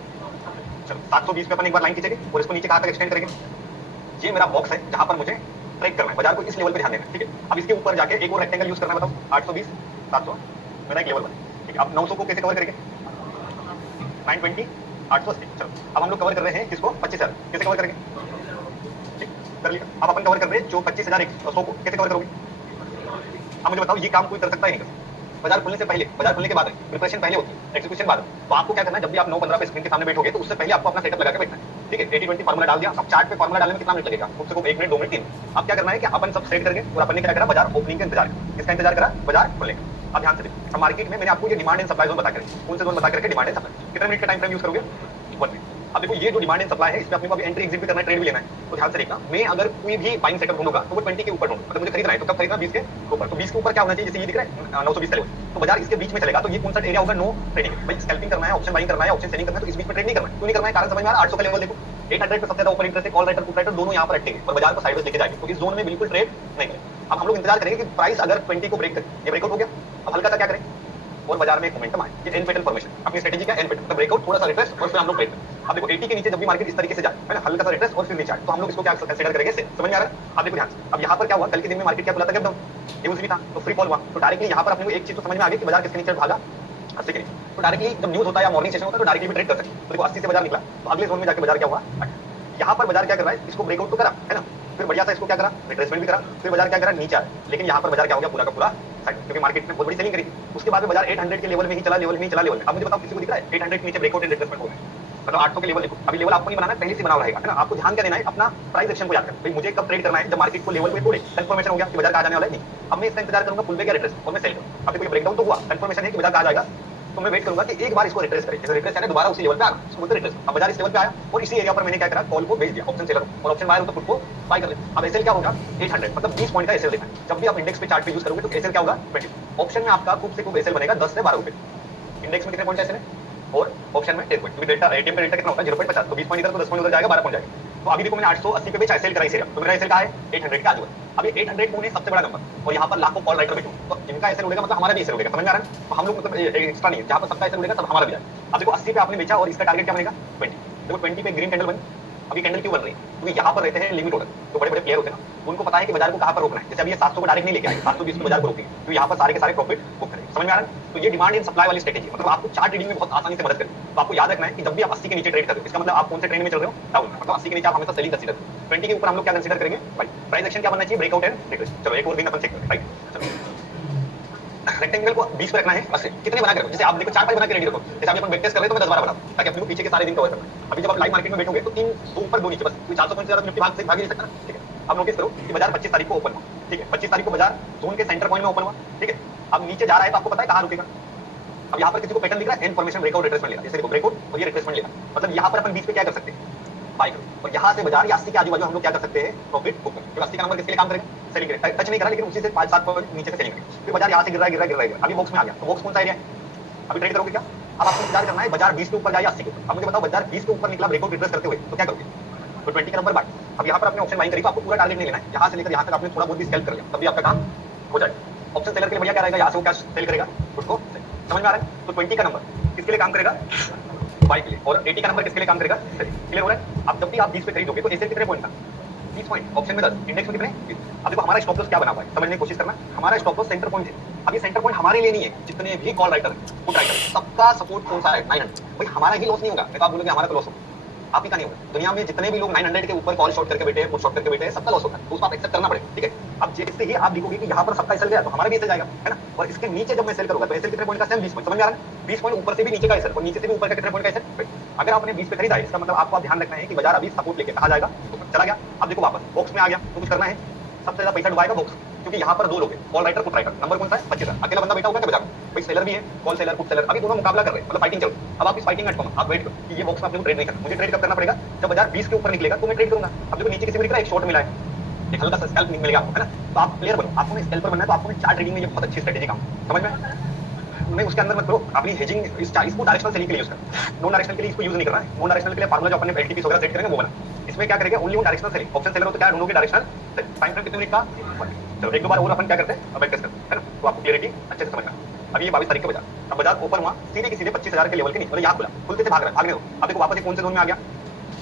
चलो 720 पे अपन एक बार लाइन खींचेंगे और इसको नीचे कहां तक एक्सटेंड करेंगे, ये मेरा बॉक्स है जहां पर मुझे ट्रेक करना है, बाजार को इस लेवल पे ध्यान देना है, ठीक है। अब इसके ऊपर जाके एक और रेक्टेंगल यूज करना है, बताओ 820 700 मेरा एक लेवल बना, ठीक है। अब 900 को कैसे कवर करेंगे 920 880, चलो अब हम लोग कवर कर रहे हैं किसको 25,000, कैसे कवर करेंगे, ठीक कर लिया। अब अपन कवर कर रहे हैं जो 25,100 को कैसे कवर करोगे, अब मुझे बताओ ये काम कोई कर सकता है नहीं कर सकता, बाजार खुलने से पहले, बाजार खुलने के बाद प्रिपरेशन पहले होती है, एग्जीक्यूशन बाद। तो आपको क्या करना है, जब भी आप 9:15 पे स्क्रीन के सामने बैठोगे तो उससे पहले आपको अपना सेटअप लगा के बैठना है, ठीक है। 80-20 फार्मूला डाल दिया, अब चार्ट पे फार्मूला डालने में कितना मिनट लगेगा, मुझसे को 1 मिनट 2 मिनट 3 मिनट। अब क्या करना है कि अपन सब सेट करके और अपन ने क्या करा, बाजार ओपनिंग का इंतजार करा। किसका इंतजार करा, बाजार खुलने का। अब ध्यान से देखिए, अब मार्केट में मैंने आपको ये डिमांड एंड सप्लाई जोन बता के रखी, कौन से जोन बता के रखे, डिमांड एंड सप्लाई। कितने मिनट का टाइम फ्रेम यूज करोगे, 1 मिनट। अब देखो ये जो डिमांड एंड सप्लाई है, इसमें अपने को अभी एंट्री एग्जिट भी करना है, ट्रेड भी लेना है। तो ध्यान से देखना, मैं अगर कोई भी बाइंग सेटअप ढूंढूंगा तो वो 20 के ऊपर ढूंढूंगा, मतलब मुझे खरीदना है तो कब खरीदना, 20 के ऊपर। तो 20 के ऊपर क्या होना चाहिए, जैसे ये दिख रहा है 920 लेवल, तो बाजार इसके बीच में चलेगा, तो ये कौन सा एरिया होगा, नो ट्रेडिंग। भाई स्कैल्पिंग करना है, ऑप्शन बाइंग करना है, ऑप्शन सेलिंग करना है, तो इस बीच में ट्रेड नहीं करना है। क्यों नहीं करना है, कारण समझ में आ रहा है। 800 का लेवल देखो, 800 पे सबसे ज्यादा ओपन इंटरेस्ट है, कॉल राइटर पुट राइटर दोनों यहाँ पर अटकेंगे और बाजार को साइडवेज लेके जाएंगे, तो इस जोन में बिल्कुल ट्रेड नहीं करें। अब हम लोग इंतजार करेंगे कि प्राइस अगर 20 को ब्रेक करे, ये ब्रेकआउट हो गया, अब हल्का सा क्या करें और बाजार में एक मोमेंटम आए, ये एन पैटर्न फॉर्मेशन। अपनी स्ट्रेटजी क्या है, एन पैटर्न, मतलब ब्रेकआउट, थोड़ा सा रिट्रेस और फिर हम लोग ट्रेड करें। अब देखो 80 के नीचे जब भी मार्केट इस तरीके से जाए, है ना, हल्का सा रिट्रेस और फिर नीचे आए, तो हम लोग इसको क्या कंसीडर करेंगे, समझ में आ रहा है। अब देखो ध्यान से, अब यहाँ पर क्या हुआ, कल के दिन में मार्केट क्या खुला था, गैप डाउन, यूज भी था, तो फ्री फॉल हुआ। तो डायरेक्टली यहाँ पर अपने को एक चीज तो समझ में आ गई कि बाजार किसके नीचे भागा, 80 के नीचे। तो डायरेक्टली जब न्यूज होता है या मॉर्निंग सेशन होता है तो डायरेक्टली भी ट्रेड कर सकते हैं। तो देखो 80 से बाजार निकला, तो अगले जोन में जाके बाजार क्या हुआ, यहाँ पर बाजार क्या कर रहा है, इसको ब्रेकआउट तो करा, है ना, फिर बढ़िया सा इसको क्या करा, रिट्रेसमेंट भी करा, फिर बाजार क्या करा, नीचे आया। लेकिन यहाँ पर बाजार क्या हो गया, पूरा का पूरा साइड, क्योंकि मार्केट में बहुत बड़ी सेलिंग करी। उसके बाद में बाजार 800 के लेवल में ही चला, लेवल में ही चला, लेवल में। अब मुझे बताओ किसी को दिख रहा है 800 के नीचे ब्रेकआउट एंड रिट्रेसमेंट हो गया, मतलब 800 के लेवल देखो। अभी लेवल आपको नहीं बनाना है, पहले से बना रहेगा, है ना। आपको ध्यान क्या देना है, अपना प्राइस एक्शन को याद कर, भाई मुझे कब ट्रेड करना है, जब मार्केट को लेवल पे तोड़े, कंफर्मेशन हो गया कि बाजार कहाँ जाने वाला है, नहीं। अब मैं इसका इंतजार करूंगा पुल बैक या रिट्रेस, और मैं सेल करूंगा। अब देखो ब्रेकडाउन तो हुआ, कंफर्मेशन है कि बाजार कहाँ जाएगा, तो मैं वेट करूंगा कि एक बार इसको रिट्रेस करे, जैसे रिट्रेस है दोबारा उसी लेवल पे आना, इसको बोलते रिट्रेस। अब बाजार इस लेवल पे आया और इसी एरिया पर मैंने क्या करा, कॉल को भेज दिया ऑप्शन सेलर और ऑप्शन बायर हो तो पुट को बाय कर ले। अब एसएल क्या होगा, 800, मतलब 20 पॉइंट का एसएल देखना है। जब भी आप इंडेक्स पे चार्ट पे यूज करोगे तो एसएल क्या होगा, 20। ऑप्शन में आपका खूब से खूब एसएल बनेगा 10 से 12 रुपए। इंडेक्स में कितने पॉइंट एसएल है और ऑप्शन में 10 पॉइंट, क्योंकि डेल्टा एटीएम पे डेल्टा कितना होता है 0.50, तो 20 पॉइंट इधर तो 10 पॉइंट उधर जाएगा, 12 पॉइंट जाएगा। तो अभी देखो मैंने 880 पे बेचा एसएल करा इस एरिया, तो मेरा एसएल का है 800 के आजू। अब ये 800 को सबसे बड़ा नंबर और यहाँ पर लाखों कॉल राइटर बैठे, तो इनका एसएल उड़ेगा मतलब हमारा भी एसएल उड़ेगा, समझ में आ रहा है। तो हम लोग मतलब एक्स्ट्रा नहीं है, जहाँ पर सबका एसएल उड़ेगा सब हमारा भी जाएगा। अब देखो 80 पे आपने बेचा और इसका टारगेट क्या बनेगा, 20। देखो 20 पे ग्रीन कैंडल बनी, अभी कैंडल क्यों बन रही है, क्योंकि यहाँ पर रहते हैं लिमिट ऑर्डर, तो बड़े बड़े प्लेयर होते हैं ना, उनको पता है कि बाजार को कहाँ पर रोकना है। जैसे अभी ये 700 को डायरेक्ट नहीं लेके आए, 720 को बाजार को रोकेंगे, तो यहाँ पर सारे के सारे प्रॉफिट बुक करेंगे, समझ में आ रहा है। तो ये डिमांड एंड सप्लाई वाली स्ट्रेटेजी, मतलब आपको चार्ट ट्रेडिंग में बहुत आसानी से मदद करेगी। तो आपको याद रखना है कि जब भी आप 80 के नीचे ट्रेड कर रहे हो, इसका मतलब आप कौन से ट्रेंड में चल रहे हो, डाउन, मतलब 80 के नीचे आप हमेशा सेलिंग कंसीडर करो। 20 के ऊपर हम लोग क्या कंसीडर करेंगे, प्राइस एक्शन क्या बनना चाहिए, ब्रेकआउट एंड रिट्रेस। चलो एक और दिन अपन चेक करें, राइट। रेक्टेंगल को 20 पे रखना है, बस कितने बना के रखो, जैसे आप देखो 4-5 बना के रेडी रखो। जैसे अभी अपन बैक टेस्ट कर रहे हैं तो मैं 10-12 बना, ताकि अपने को पीछे के सारे दिन कवर करना है। अभी जब आप लाइव मार्केट में बैठोगे तो 3 2 ऊपर 2 नीचे, बस 400 पॉइंट से ज्यादा निफ्टी भाग से भाग नहीं सकता, ठीक है। अब नोटिस करो कि बाजार 25 तारीख को ओपन हुआ, ठीक है, 25 तारीख को बाजार जोन के सेंटर पॉइंट में ओपन हुआ, ठीक है। अब नीचे जा रहा है तो आपको पता है कहां रुकेगा। अब यहाँ पर किसी को पैटर्न दिख रहा है, इन्फॉर्मेशन ब्रेकआउट रिट्रेसमेंट लेगा, जैसे देखो ब्रेकआउट और ये रिट्रेसमेंट लेगा, मतलब यहाँ पर अपन 20 पे क्या कर सकते हैं, बाय करो। और यहाँ से बाजार या 80 के आजू बाजू हम लोग क्या कर सकते हैं, प्रॉफिट बुक करें। तो 80 का नंबर किसके लिए काम करेगा, सेलिंग करेगा, टच नहीं करा लेकिन उसी से 5-7 पॉइंट नीचे से सेलिंग करेगा। फिर बाजार यहाँ से गिर रहा है, अभी बॉक्स में आ गया, तो बॉक्स कौन सा एरिया है, अभी ट्रेड करोगे क्या। अब आपको इंतजार करना है बाजार 20 के ऊपर जाए 80 के ऊपर। अब मुझे बताओ बाजार 20 के ऊपर निकला ब्रेकआउट रिट्रेस करते हुए तो क्या करोगे, तो 20 का नंबर बाय। अब यहाँ पर आपने ऑप्शन बाइंग करी तो आपको पूरा टारगेट नहीं लेना है, यहाँ से लेकर यहाँ तक आपने थोड़ा बहुत भी स्केल कर लिया, तभी आपका काम हो जाएगा। ऑप्शन सेलर के लिए बढ़िया क्या रहेगा, यहाँ से वो क्या सेल करेगा उसको, समझ में आ रहा है। तो 20 का नंबर किसके लिए काम करेगा, बाय के लिए, और 80 का नंबर किसके लिए काम करेगा, क्लियर हो रहा है। अब जब भी आप 20 पे खरीदोगे तो एसएल कितने पॉइंट था, 20 पॉइंट, ऑप्शन में 10, इंडेक्स में कितने। अब देखो हमारा स्टॉप लॉस क्या बना हुआ है, समझने की कोशिश करना। हमारा स्टॉप लॉस सेंटर पॉइंट है। अब ये सेंटर पॉइंट हमारे लिए नहीं है, जितने भी कॉल राइटर पुट राइटर सबका सपोर्ट कौन सा है, 900। भाई हमारा ही लॉस नहीं होगा, तो आप बोलोगे हमारा तो लॉस होगा, आप ही का नहीं होगा। दुनिया में जितने भी लोग 900 के ऊपर कॉल शॉर्ट करके बैठे हैं, पुट शॉर्ट करके बैठे हैं, सबका लॉस होता है, तो उसको आप एक्सेप्ट करना पड़ेगा, ठीक है। अब जैसे ही आप देखोगे कि यहाँ पर सबका एसएल गया तो हमारा भी एसएल जाएगा, है ना। और इसके नीचे जब मैं सेल करूंगा तो एसएल कितने पॉइंट का, सेम 20 पॉइंट, समझ में आ रहा है। 20 पॉइंट ऊपर से भी नीचे का एसएल और नीचे से भी ऊपर का कितने पॉइंट का एसएल। अगर आपने 20 पे खरीदा है, इसका मतलब आपको ध्यान रखना है कि बाजार अभी सपोर्ट लेके कहा जाएगा, तो चला गया। अब देखो वापस बॉक्स में आ गया, तो कुछ करना है, सबसे ज्यादा पैसा डुबाएगा बॉक्स, क्योंकि यहाँ पर 2 लोग हैं, call writer put writer. Number कौन सा है, 25। अकेला बंदा बैठा होगा क्या बाजार में, भाई सेलर भी है, कॉल सेलर पुट सेलर, अभी दोनों मुकाबला कर रहे हैं, मतलब फाइटिंग चल रही है। अब आप इस फाइटिंग में आप वेट करो कि ये बॉक्स में अपने को ट्रेड नहीं करना, मुझे ट्रेड कब करना पड़ेगा, जब बाजार 20 के ऊपर निकलेगा तो मैं ट्रेड करूंगा। अब देखो नीचे किसी को दिख रहा है एक शॉर्ट मिला है, एक हल्का सा स्कैल्प मिलेगा आपको, है ना। तो आप प्लेयर बनो, आपको स्कैल्पर बनना है, तो आपको चार्ट ट्रेडिंग में ये बहुत अच्छी स्ट्रेटेजी काम, समझ में। मैं उसके अंदर मत करो, अपनी हेजिंग इसको डायरेक्शनल सेलिंग के लिए यूज करना, नॉन डायरेक्शनल के लिए इसको यूज नहीं करना है। नॉन डायरेक्शनल के लिए फार्मूला जो अपने एलटीपी वगैरह सेट करेंगे वो बना, इसमें क्या करेंगे, only on directional selling. Option seller हो तो क्या ढूंढोगे, डायरेक्शनल टाइम फ्रेम कितने मिनट का। चलो एक दो बार और अपन क्या करते हैं, अब टेस्ट करते हैं, है ना, तो आपको क्लियरिटी अच्छे से समझना। अभी ये 22 तारीख का बाजार, अब बाजार ओपन हुआ सीधे के सीधे 25,000 के लेवल के नीचे, मतलब यहाँ खुला, खुलते से भाग रहा है, भागने दो। अब देखो वापस कौन से जोन में आ गया,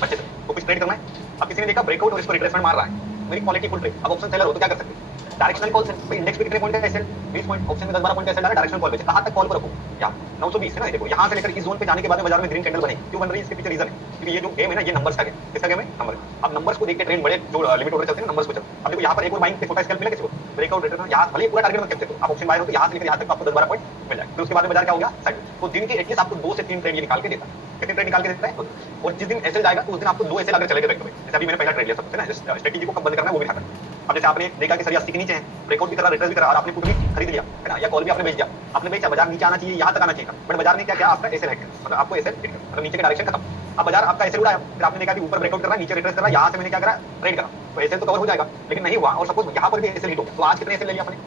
25 तो कुछ ट्रेड करना है। अब किसी ने देखा ब्रेकआउट और इसको रिट्रेसमेंट मार रहा है, मेरी क्वालिटी फुल ट्रेड। अब ऑप्शन सेलर हो तो क्या कर सकते हैं, डायरेक्शनल कॉल से इंडेक्स पे कितने पॉइंट का एसएल, 20 पॉइंट, ऑप्शन में 10-12 पॉइंट का एसएल है, डायरेक्शनल कॉल पे कहां तक कॉल को रखो, यहाँ 920 है ना। देखो यहाँ से लेकर इस जोन पे जाने के बाद में बाजार में ग्रीन कैंडल बनी, क्यों बन रही है, इसके पीछे रीजन है, क्योंकि ये जो गेम है ना, ये नंबर्स का गेम, किसका गेम है, नंबर। अब नंबर्स को देख के ट्रेंड बड़े जो लिमिट ऑर्डर चलते हैं नंबर्स को चलते हैं। अब देखो यहाँ पर एक और बाइंग पे छोटा स्केल मिला किसी को, ब्रेकआउट रिटर्न यहाँ भले पूरा टारगेट मत कैप्चर करो, आप ऑप्शन बाय हो तो यहाँ से लेकर यहाँ तक आपको 10-12 पॉइंट मिल जाएगा। फिर उसके बाद में बाजार क्या हो गया साइड। तो दिन के एटलीस्ट आपको 2 से 3 ट्रेड ये निकाल के देता है। कितने ट्रेड निकाल के देता है? और जिस दिन एसएल जाएगा तो उस दिन आपको 2 एसएल अगर चले गए बैक टू बैक, जैसे अभी मैंने पहला ट्रेड लिया सबसे ना, स्ट्रेटेजी को कब बंद करना है वो भी दिखाता है। अब जैसे आपने देखा कि सर 80 के नीचे है, ब्रेकआउट भी करा, रिट्रेस भी करा और आपने पुट भी खरीद लिया है ना, या कॉल भी आपने बेच दिया, आपने बेचा, बाजार नीचे आना चाहिए, यहाँ तक आना चाहिए, बट बाजार ने क्या किया, आपका एसएल है, मतलब आपको एसएल हिट कर, मतलब नीचे का डायरेक्शन खत्म। अब बाजार आपका एसएल उड़ाया, फिर आपने देखा कि ऊपर ब्रेकआउट कर रहा है, नीचे रिट्रेस कर रहा है, यहाँ से मैंने क्या करा, ट्रेड करा, तो एसएल तो कवर हो जाएगा, लेकिन नहीं हुआ और सपोज यहाँ पर भी एसएल हिट हो, तो आज कितने एसएल ले लिया आपने?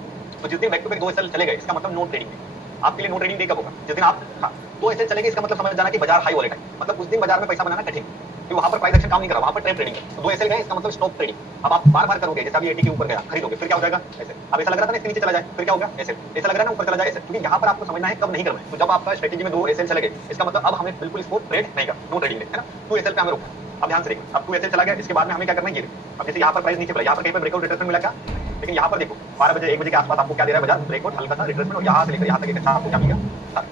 तो जिस दिन बैक टू बैक 2 एसएल चले गए, इसका मतलब नो ट्रेडिंग डे। आपके लिए नो ट्रेडिंग डे कब होगा? जिस दिन आप 2 एसएल चले गए, इसका मतलब समझ जाना कि बाजार हाई वॉलेटाइल, मतलब उस दिन बाजार में पैसा बनाना कठिन, क्योंकि वहां पर प्राइस एक्शन काम नहीं कर रहा, वहां पर ट्रेड ट्रेडिंग है। तो 2 एसएल गए, इसका मतलब स्टॉप ट्रेडिंग। अब आप बार-बार करोगे, जैसे अभी 80 के ऊपर गया, खरीदोगे, फिर क्या हो जाएगा ऐसे। अब ऐसा लग रहा था ना इसके नीचे चला जाए, फिर क्या हो गया ऐसे। ऐसा लग रहा है ना ऊपर चला जाए ऐसे, क्योंकि यहाँ पर आपको समझना है कब नहीं करना है। तो जब आपका स्ट्रेटेजी में 2 एसएल चले गए, इसका मतलब अब हमें बिल्कुल इसको ट्रेड नहीं करना, नो ट्रेडिंग है ना। 2 एसएल पे हमें रुकना। अब ध्यान से देखो, अब 2 एसएल चला गया, इसके बाद में हमें क्या करना है ये। अब जैसे यहाँ पर प्राइस नीचे चला, यहाँ पर कहीं पर ब्रेकआउट रिट्रेसमेंट मिला क्या, लेकिन यहाँ पर देखो 12 बजे 1 बजे के आसपास आपको क्या दे रहा है बाजार, ब्रेकआउट हल्का सा रिट्रेसमेंट, और यहाँ से लेकर यहाँ तक एक अच्छा आपको क्या मिल गया।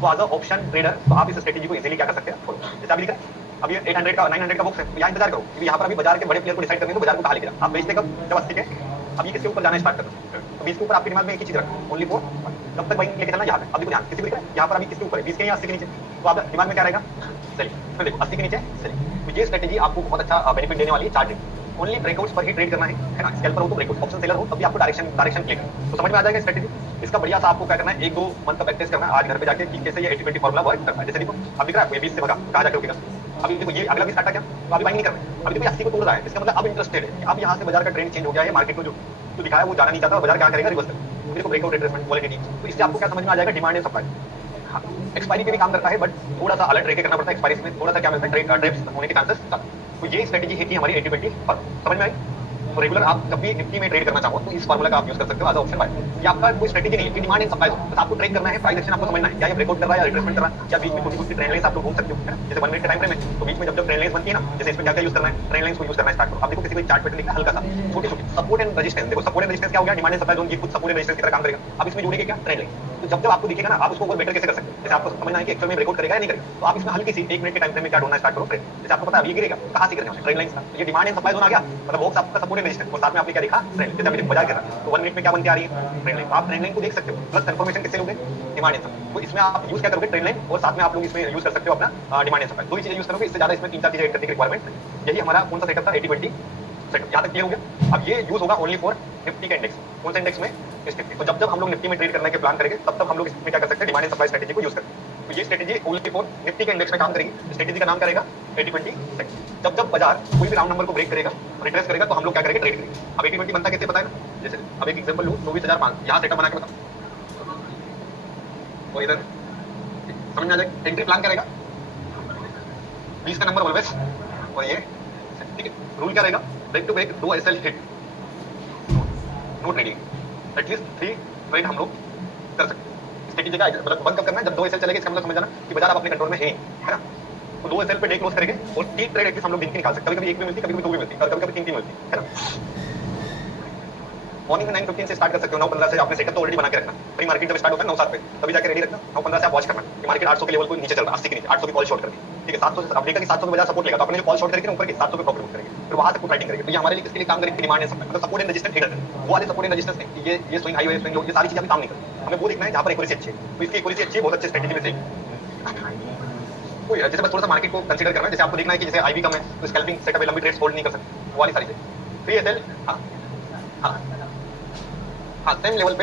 तो एज अ ऑप्शन ट्रेडर तो आप इस स्ट्रेटेजी को इजीली क्या कर सकते हैं, फॉलो। जैसे अभी दिख रहा है, अब ये 800 का 900 का बॉक्स है, तो यहाँ इंतजार करो, क्योंकि यहाँ पर अभी बाजार के बड़े प्लेयर को डिसाइड करने को बाजार को कहा लेकर आप बेचते कब, जब 80 के, अब ये किसके ऊपर जाना स्टार्ट करना। तो 20 के ऊपर आपके दिमाग में एक ही चीज रखना, ओनली फॉर कब तक बाइंग लेके चलना यहाँ पे। अभी ध्यान किसी को दिख रहा है यहाँ पर अभी किसके ऊपर है, 20 के या 80 के नीचे, तो आप दिमाग में क्या रहेगा, चलिए फिर देखो 80 के नीचे चलिए। तो ये स्ट्रेटेजी आपको बहुत अच्छा बेनिफिट देने वाली है। चार्ट ओनली ब्रेकआउट्स पर ही ट्रेड करना है ना। स्कैल्पर हो तो ब्रेकआउट, ऑप्शन सेलर हो तभी आपको डायरेक्शन क्लिक करना, तो समझ में आ जाएगा स्ट्रेटेजी। इसका बढ़िया सा आपको क्या करना है, 1-2 मंथ का प्रैक्टिस करना है आज घर पे जाके कि कैसे ये 80-20 फॉर्मूला वर्क करता है। जैसे देखो अब दिख रहा है आपको 20 से भगा, कहाँ जाके रुकेगा। अभी देखो ये अगला भी स्टार्ट आ गया, तो अभी बाइंग नहीं करना, अभी देखो 80 को तोड़ रहा है, इसका मतलब अब इंटरेस्टेड है। अब यहाँ से बाजार का ट्रेंड चेंज हो गया है, मार्केट को जो दिखाया वो जाना नहीं चाहता, बाजार क्या करेगा, रिवर्स करेगा। देखो ब्रेकआउट रिट्रेसमेंट वॉलेटिलिटी, तो इससे आपको क्या समझ में आ जाएगा, डिमांड एंड सप्लाई। हाँ, एक्सपायरी पे भी काम करता है, बट थोड़ा सा अलर्ट रह के करना पड़ता है। एक्सपायरी में थोड़ा सा क्या मिलता है, ट्रेड्स होने के चांसेस। तो ये स्ट्रेटेजी है कि हमारी 80-20 पर समझ में आई। तो रेगुलर आप जब भी निफ्टी में ट्रेड करना चाहो तो इस फार्मूला का आप यूज कर सकते हो एज ऑप्शन बाय। ये आपका कोई स्ट्रेटेजी नहीं है कि डिमांड एंड सप्लाई हो, बस आपको ट्रेड करना है, प्राइस एक्शन आपको समझना है, क्या ये ब्रेकआउट कर रहा है या रिट्रेसमेंट कर रहा है, या बीच में कुछ ट्रेंड लाइंस आप लोग घूम सकते हो, जैसे 1 मिनट के टाइम फ्रेम में, तो बीच में जब ट्रेंड लाइंस बनती है ना, जैसे इसमें क्या यूज करना है, ट्रेंड लाइंस को यूज करना स्टार्ट करो। अब देखो किसी को चार्ट पैटर्न दिखा हल्का सा छोटे छोटे सपोर्ट एंड रेजिस्टेंस, देखो सपोर्ट एंड रेजिस्टेंस क्या हो गया, डिमांड एंड सप्लाई जोन की कुछ सपोर्ट एंड रेजिस्टेंस की तरह काम करेगा। अब इसमें जोड़ेंगे क्या, ट्रेंड लाइन। तो जब जब आपको दिखेगा ना, आप उसको और बेटर कैसे कर सकते हैं, जैसे आपको समझना है कि एक्चुअल में ब्रेकआउट करेगा या नहीं करेगा, तो आप इसमें हल्की सी 1 मिनट के टाइम फ्रेम में क्या ढूंढना स्टार्ट करो, ट्रेंड। जैसे आपको पता है अभी गिरेगा, कहां से गिरने वाला, ट्रेंड लाइन से। ये डिमांड एंड सप्लाई जोन आ गया, मतलब बॉक्स आपका सपोर्ट एंड रेजिस्टेंस, और साथ में आपने क्या देखा, ट्रेंड। जैसे अभी बाजार कर रहा है तो 1 मिनट में क्या बनती आ रही है, ट्रेंड लाइन। आप ट्रेंड लाइन को देख सकते हो, प्लस कंफर्मेशन किससे लोगे, डिमांड एंड सप्लाई। तो इसमें आप यूज क्या करोगे, ट्रेंड लाइन, और साथ में आप लोग इसमें यूज कर सकते हो अपना डिमांड एंड सप्लाई। दो ही चीजें यूज करोगे, इससे ज्यादा इसमें 3-4 चीजें करने की रिक्वायरमेंट। यही हमारा कौन सा सेटअप था, 80-20 सेटअप, यहाँ तक क्लियर हो गया। अब ये यूज होगा ओनली फॉर निफ्टी के इंडेक्स, कौन सा इंडेक्स में, निफ्टी। तो जब जब हम लोग निफ्टी में ट्रेड करने के प्लान करेंगे तब तब हम लोग इसमें क्या कर सकते हैं, डिमांड एंड सप्लाई स्ट्रेटेजी को यूज करते हैं। तो ये स्ट्रेटेजी ओनली फॉर निफ्टी के इंडेक्स में काम करेगी। स्ट्रेटेजी का नाम क्या रहेगा, 80-20 सेट। जब जब बाजार कोई भी राउंड नंबर को ब्रेक करेगा, रिट्रेस करेगा, तो हम लोग क्या करेंगे, ट्रेड करेंगे। अब 80-20 बनता कैसे पता है ना, जैसे अब एक एग्जांपल लूं, 24,500 यहाँ सेटअप बना के बताओ, और इधर समझ में आ जाएगा। एंट्री प्लान करेगा 20 का नंबर ऑलवेज, और ये ठीक है। रूल क्या रहेगा, break to break 2 SL hit, no trading, at least 3 trade हम लोग कर सकते हैं। स्ट्रेटेजी का मतलब बंद कब करना है, जब 2 एसएल चलेगा, इसका मतलब समझ जाना कि बाजार आप अपने कंट्रोल में है ना। तो 2 एसएल पे डे क्लोज करेंगे और 3 ट्रेड एटलीस्ट हम लोग दिन की निकाल सकते हैं। कभी-कभी 1 भी मिलती है, कभी-कभी 2 भी मिलती है, और कभी-कभी 3 भी मिलती है ना। मॉर्निंग में 9:15 से स्टार्ट कर सकते हो, 9:15 से आपने सेटअप तो ऑलरेडी बना के रखना। प्री मार्केट जब स्टार्ट होता है 9-7 पे, तभी जाके रेडी रखना। 9:15 से आप वॉच करना कि मार्केट 800 के लेवल को नीचे चल रहा है, 80 के नीचे, 800 की कॉल शॉर्ट करनी, ठीक है। 700 से अब देखा कि 700 पे बाजार सपोर्ट लेगा, तो अपने जो कॉल शॉर्ट करेंगे ना ऊपर के 700 पे प्रॉफिट बुक करेंगे, फिर वहां से पुट राइटिंग करेंगे। तो ये हमारे लिए किसके लिए काम करेगी, डिमांड एंड सप्लाई, मतलब सपोर्ट एंड रेजिस्टेंस हिडन है। वो वाले सपोर्ट एंड रेजिस्टेंस नहीं, ये स्विंग हाई वे, स्विंग लो, ये सारी चीजें अभी काम नहीं करती। हमें वो देखना है जहां पर एक्यूरेसी अच्छी है। तो इसकी एक्यूरेसी अच्छी है, बहुत अच्छी स्ट्रेटेजी में से कोई जैसे बस थोड़ा सा मार्केट को कंसीडर करना है। जैसे आपको देखना है कि जैसे आईवी कम है तो स्कैल्पिंग सेटअप है, लंबी ट्रेड्स होल्ड नहीं कर सकते, वो वाली सारी चीजें। फ्री एसएल हां हां हां सेम लेवल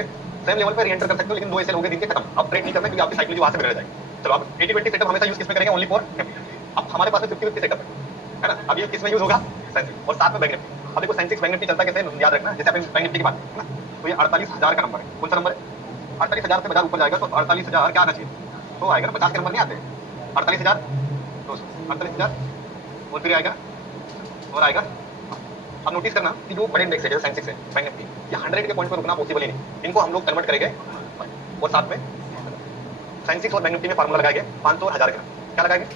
पे रीएंटर कर सकते हो, लेकिन 2 एसएल हो गए दिन के खत्म। अब ट्रेड नहीं करना क्योंकि आपकी साइकिल वहां से बिगड़ जाएगी। चलो अब 80-20 सेटअप हमेशा यूज किसमें करेंगे, ओनली फॉर निफ्टी। अब हमारे पास में 50-50 सेटअप है ना। अब ये किसमें यूज होगा, सेंसेक्स, और साथ में बैंक निफ्टी। अब देखो सेंसेक्स बैंक निफ्टी चलता कैसे याद रखना, जैसे अपन बैंक निफ्टी की बात है ना, तो ये 48,000 का नंबर है। कौन सा नंबर है, 48,000 से बाजार ऊपर जाएगा तो 48,000 क्या आना चाहिए, तो आएगा ना 50 के नंबर नहीं आते, 48,200, 48,000 और फिर आएगा और आएगा। अब नोटिस करना कि जो बड़े इंडेक्स है जैसे सेंसेक्स है, बैंक निफ्टी, ये 100 के पॉइंट पर रुकना पॉसिबल ही नहीं। इनको हम लोग कन्वर्ट करेंगे, और साथ में सेंसेक्स और बैंक निफ्टी में फार्मूला लगाएंगे 500 और 1000 का। क्या लगाएंगे,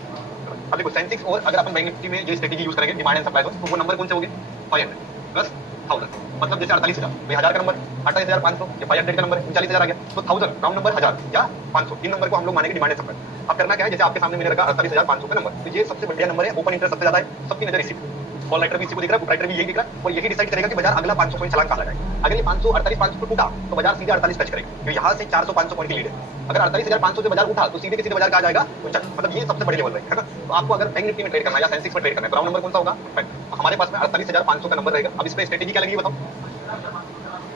अब देखो सेंसेक्स और अगर अपन बैंक निफ्टी में ये स्ट्रेटेजी यूज करेंगे डिमांड एंड सप्लाई तो वो नंबर कौन से होंगे, 500 प्लस 1000, मतलब जैसे 48,000 भाई 1000 का नंबर, 28,500, ये 500 का नंबर 39,000 आ गया, तो 1000 राउंड नंबर 1000 या 500, इन नंबर को हम लोग मानेंगे डिमांड एंड सप्लाई। अब करना क्या है, जैसे आपके सामने मैंने रखा 48,500 का नंबर, तो ये सबसे बढ़िया नंबर है, ओपन इंटरेस्ट सबसे ज्यादा है, सबकी नजर इसी पे। कॉल राइटर भी इसी को दिख रहा है, पुट राइटर भी यही दिख रहा है, और यही डिसाइड करेगा कि बाजार अगला 500 पॉइंट छलांग कहां लगाएगा। अगर ये 548 500 पे टूटा तो बाजार सीधे 48 टच करेगा, तो यहां से 400 500 पॉइंट की लीड है। अगर 48,500 से बाजार उठा तो सीधे के सीधे बाजार कहां जाएगा, 49। मतलब ये सबसे बड़े लेवल है ना। तो आपको अगर बैंक निफ्टी में ट्रेड करना है या सेंसेक्स में ट्रेड करना है तो राउंड नंबर कौन सा होगा, हमारे पास में 48,500 का नंबर रहेगा। अब इस पे स्ट्रेटेजी क्या लगेगी बताओ,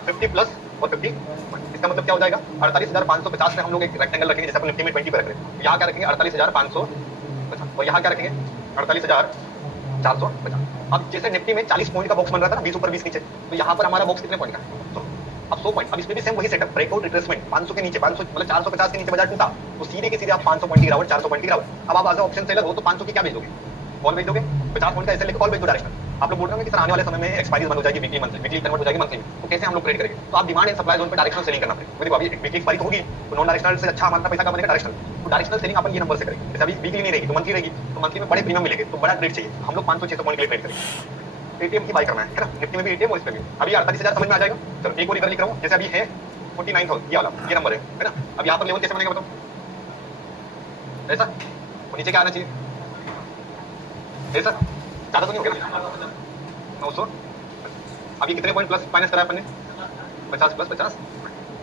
50 प्लस और 50। इसका मतलब क्या हो जाएगा, 48,550 में हम लोग एक रेक्टेंगल रखेंगे, जैसे अपन निफ्टी में 20 पे रख रहे हैं, यहाँ क्या रखेंगे 48,550 और यहाँ क्या रखेंगे 48,450। अब जैसे निफ्टी में 40 पॉइंट का बॉक्स बन रहा था ना, 20 ऊपर 20 नीचे, तो यहाँ पर हमारा बॉक्स कितने पॉइंट का है, तो अब 100 पॉइंट। अब इसमें भी सेम वही सेटअप, ब्रेकआउट रिट्रेसमेंट 500 के नीचे, 500 मतलब 450 के नीचे बाजार टूटा तो सीधे के सीधे आप 500 पॉइंट की गिरावट, 400 पॉइंट की गिरावट। अब आप आज ऑप्शन सेलर हो तो 500 की क्या बेच दोगे, कॉल बेच दोगे, 50 पॉइंट का ऐसे लेके कॉल बेच दो डायरेक्शनल। आप लोग बोल रहे हो कि सर आने वाले समय में एक्सपायरी बंद हो जाएगी, वीकली मंथली, वीकली कन्वर्ट हो जाएगी मंथली, तो कैसे हम लोग ट्रेड करेंगे। तो आप डिमांड एंड सप्लाई जोन पे डायरेक्शनल सेलिंग करना पड़ेगा। देखो अभी वीकली एक्सपायरी तो होगी, तो नॉन डायरेक्शनल से अच्छा हमारा पैसा कब बनेगा, डायरेक्शनल। तो डायरेक्शनल सेलिंग अपन ये नंबर से करेंगे, जैसे अभी वीकली नहीं रहेगी तो मंथली रहेगी, तो मंथली में बड़े प्रीमियम मिलेंगे, तो बड़ा ट्रेड चाहिए, हम लोग 500-600 पॉइंट के लिए ट्रेड करेंगे। एटीएम की बाय करना है ना, निफ्टी में भी एटीएम और इस पे भी। अभी 48,000 समझ में आ जाएगा। चलो एक और इधर लिख रहा हूँ, जैसे अभी है 49,000 ये वाला, ये नंबर है ना। अब यहाँ पर लेवल कैसे बनेगा बताओ, ऐसा और नीचे क्या आना चाहिए, ऐसा ज्यादा तो नहीं हो गया 900। अभी कितने पॉइंट प्लस माइनस करा है अपन ने, 50 प्लस 50।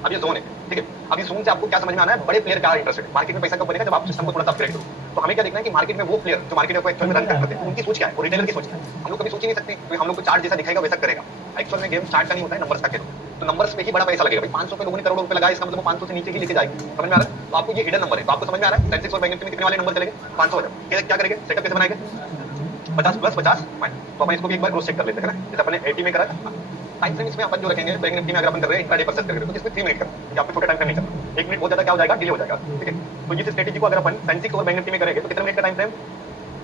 अब ये जोन है, ठीक है। अभी जोन से आपको क्या समझ में आना है, बड़े प्लेयर क्या इंटरेस्टेड है मार्केट में, पैसा कब बनेगा जब आप सिस्टम को थोड़ा सा अपग्रेड करो। तो हमें क्या देखना है कि मार्केट में वो प्लेयर जो मार्केट को एक्चुअल में रन करते हैं उनकी सोच क्या है, वो रिटेलर की सोच क्या है। हम लोग कभी सोच ही नहीं सकते, तो हम लोग को चार्ट जैसा दिखाएगा वैसा करेगा। एक्चुअल में गेम स्टार्ट का नहीं होता है, नंबर्स का खेल। तो नंबर्स पे ही बड़ा पैसा लगेगा भाई। 500 पे लोगों ने करोड़ों रुपए लगाया, इसका मतलब 500 से नीचे ही लेके जाएगी। समझ में आ रहा है, तो आपको ये हिडन नंबर है। तो आपको समझ में आ रहा है सेंसेक्स और बैंक निफ्टी में कितने वाले नंबर चलेंगे, 500 क्या करेंगे, सेटअप कैसे बनाएंगे, 50 प्लस 50 तो अपन इसको भी एक बार क्रॉस चेक कर लेते हैं ना। जैसे अपने 80 में करा टाइम फ्रेम, इसमें अपन जो रखेंगे बैंक निफ्टी में अगर अपन कर रहे हैं इंट्राडे परचेस करके, तो इसमें 3 मिनट करना है, आपको छोटा टाइम फ्रेम नहीं करना। 1 मिनट बहुत ज्यादा क्या हो जाएगा, डिले हो जाएगा, ठीक है। तो इस स्ट्रेटेजी को अगर अपन सेंसेक्स और बैंक निफ्टी में करेंगे तो कितने मिनट का टाइम फ्रेम,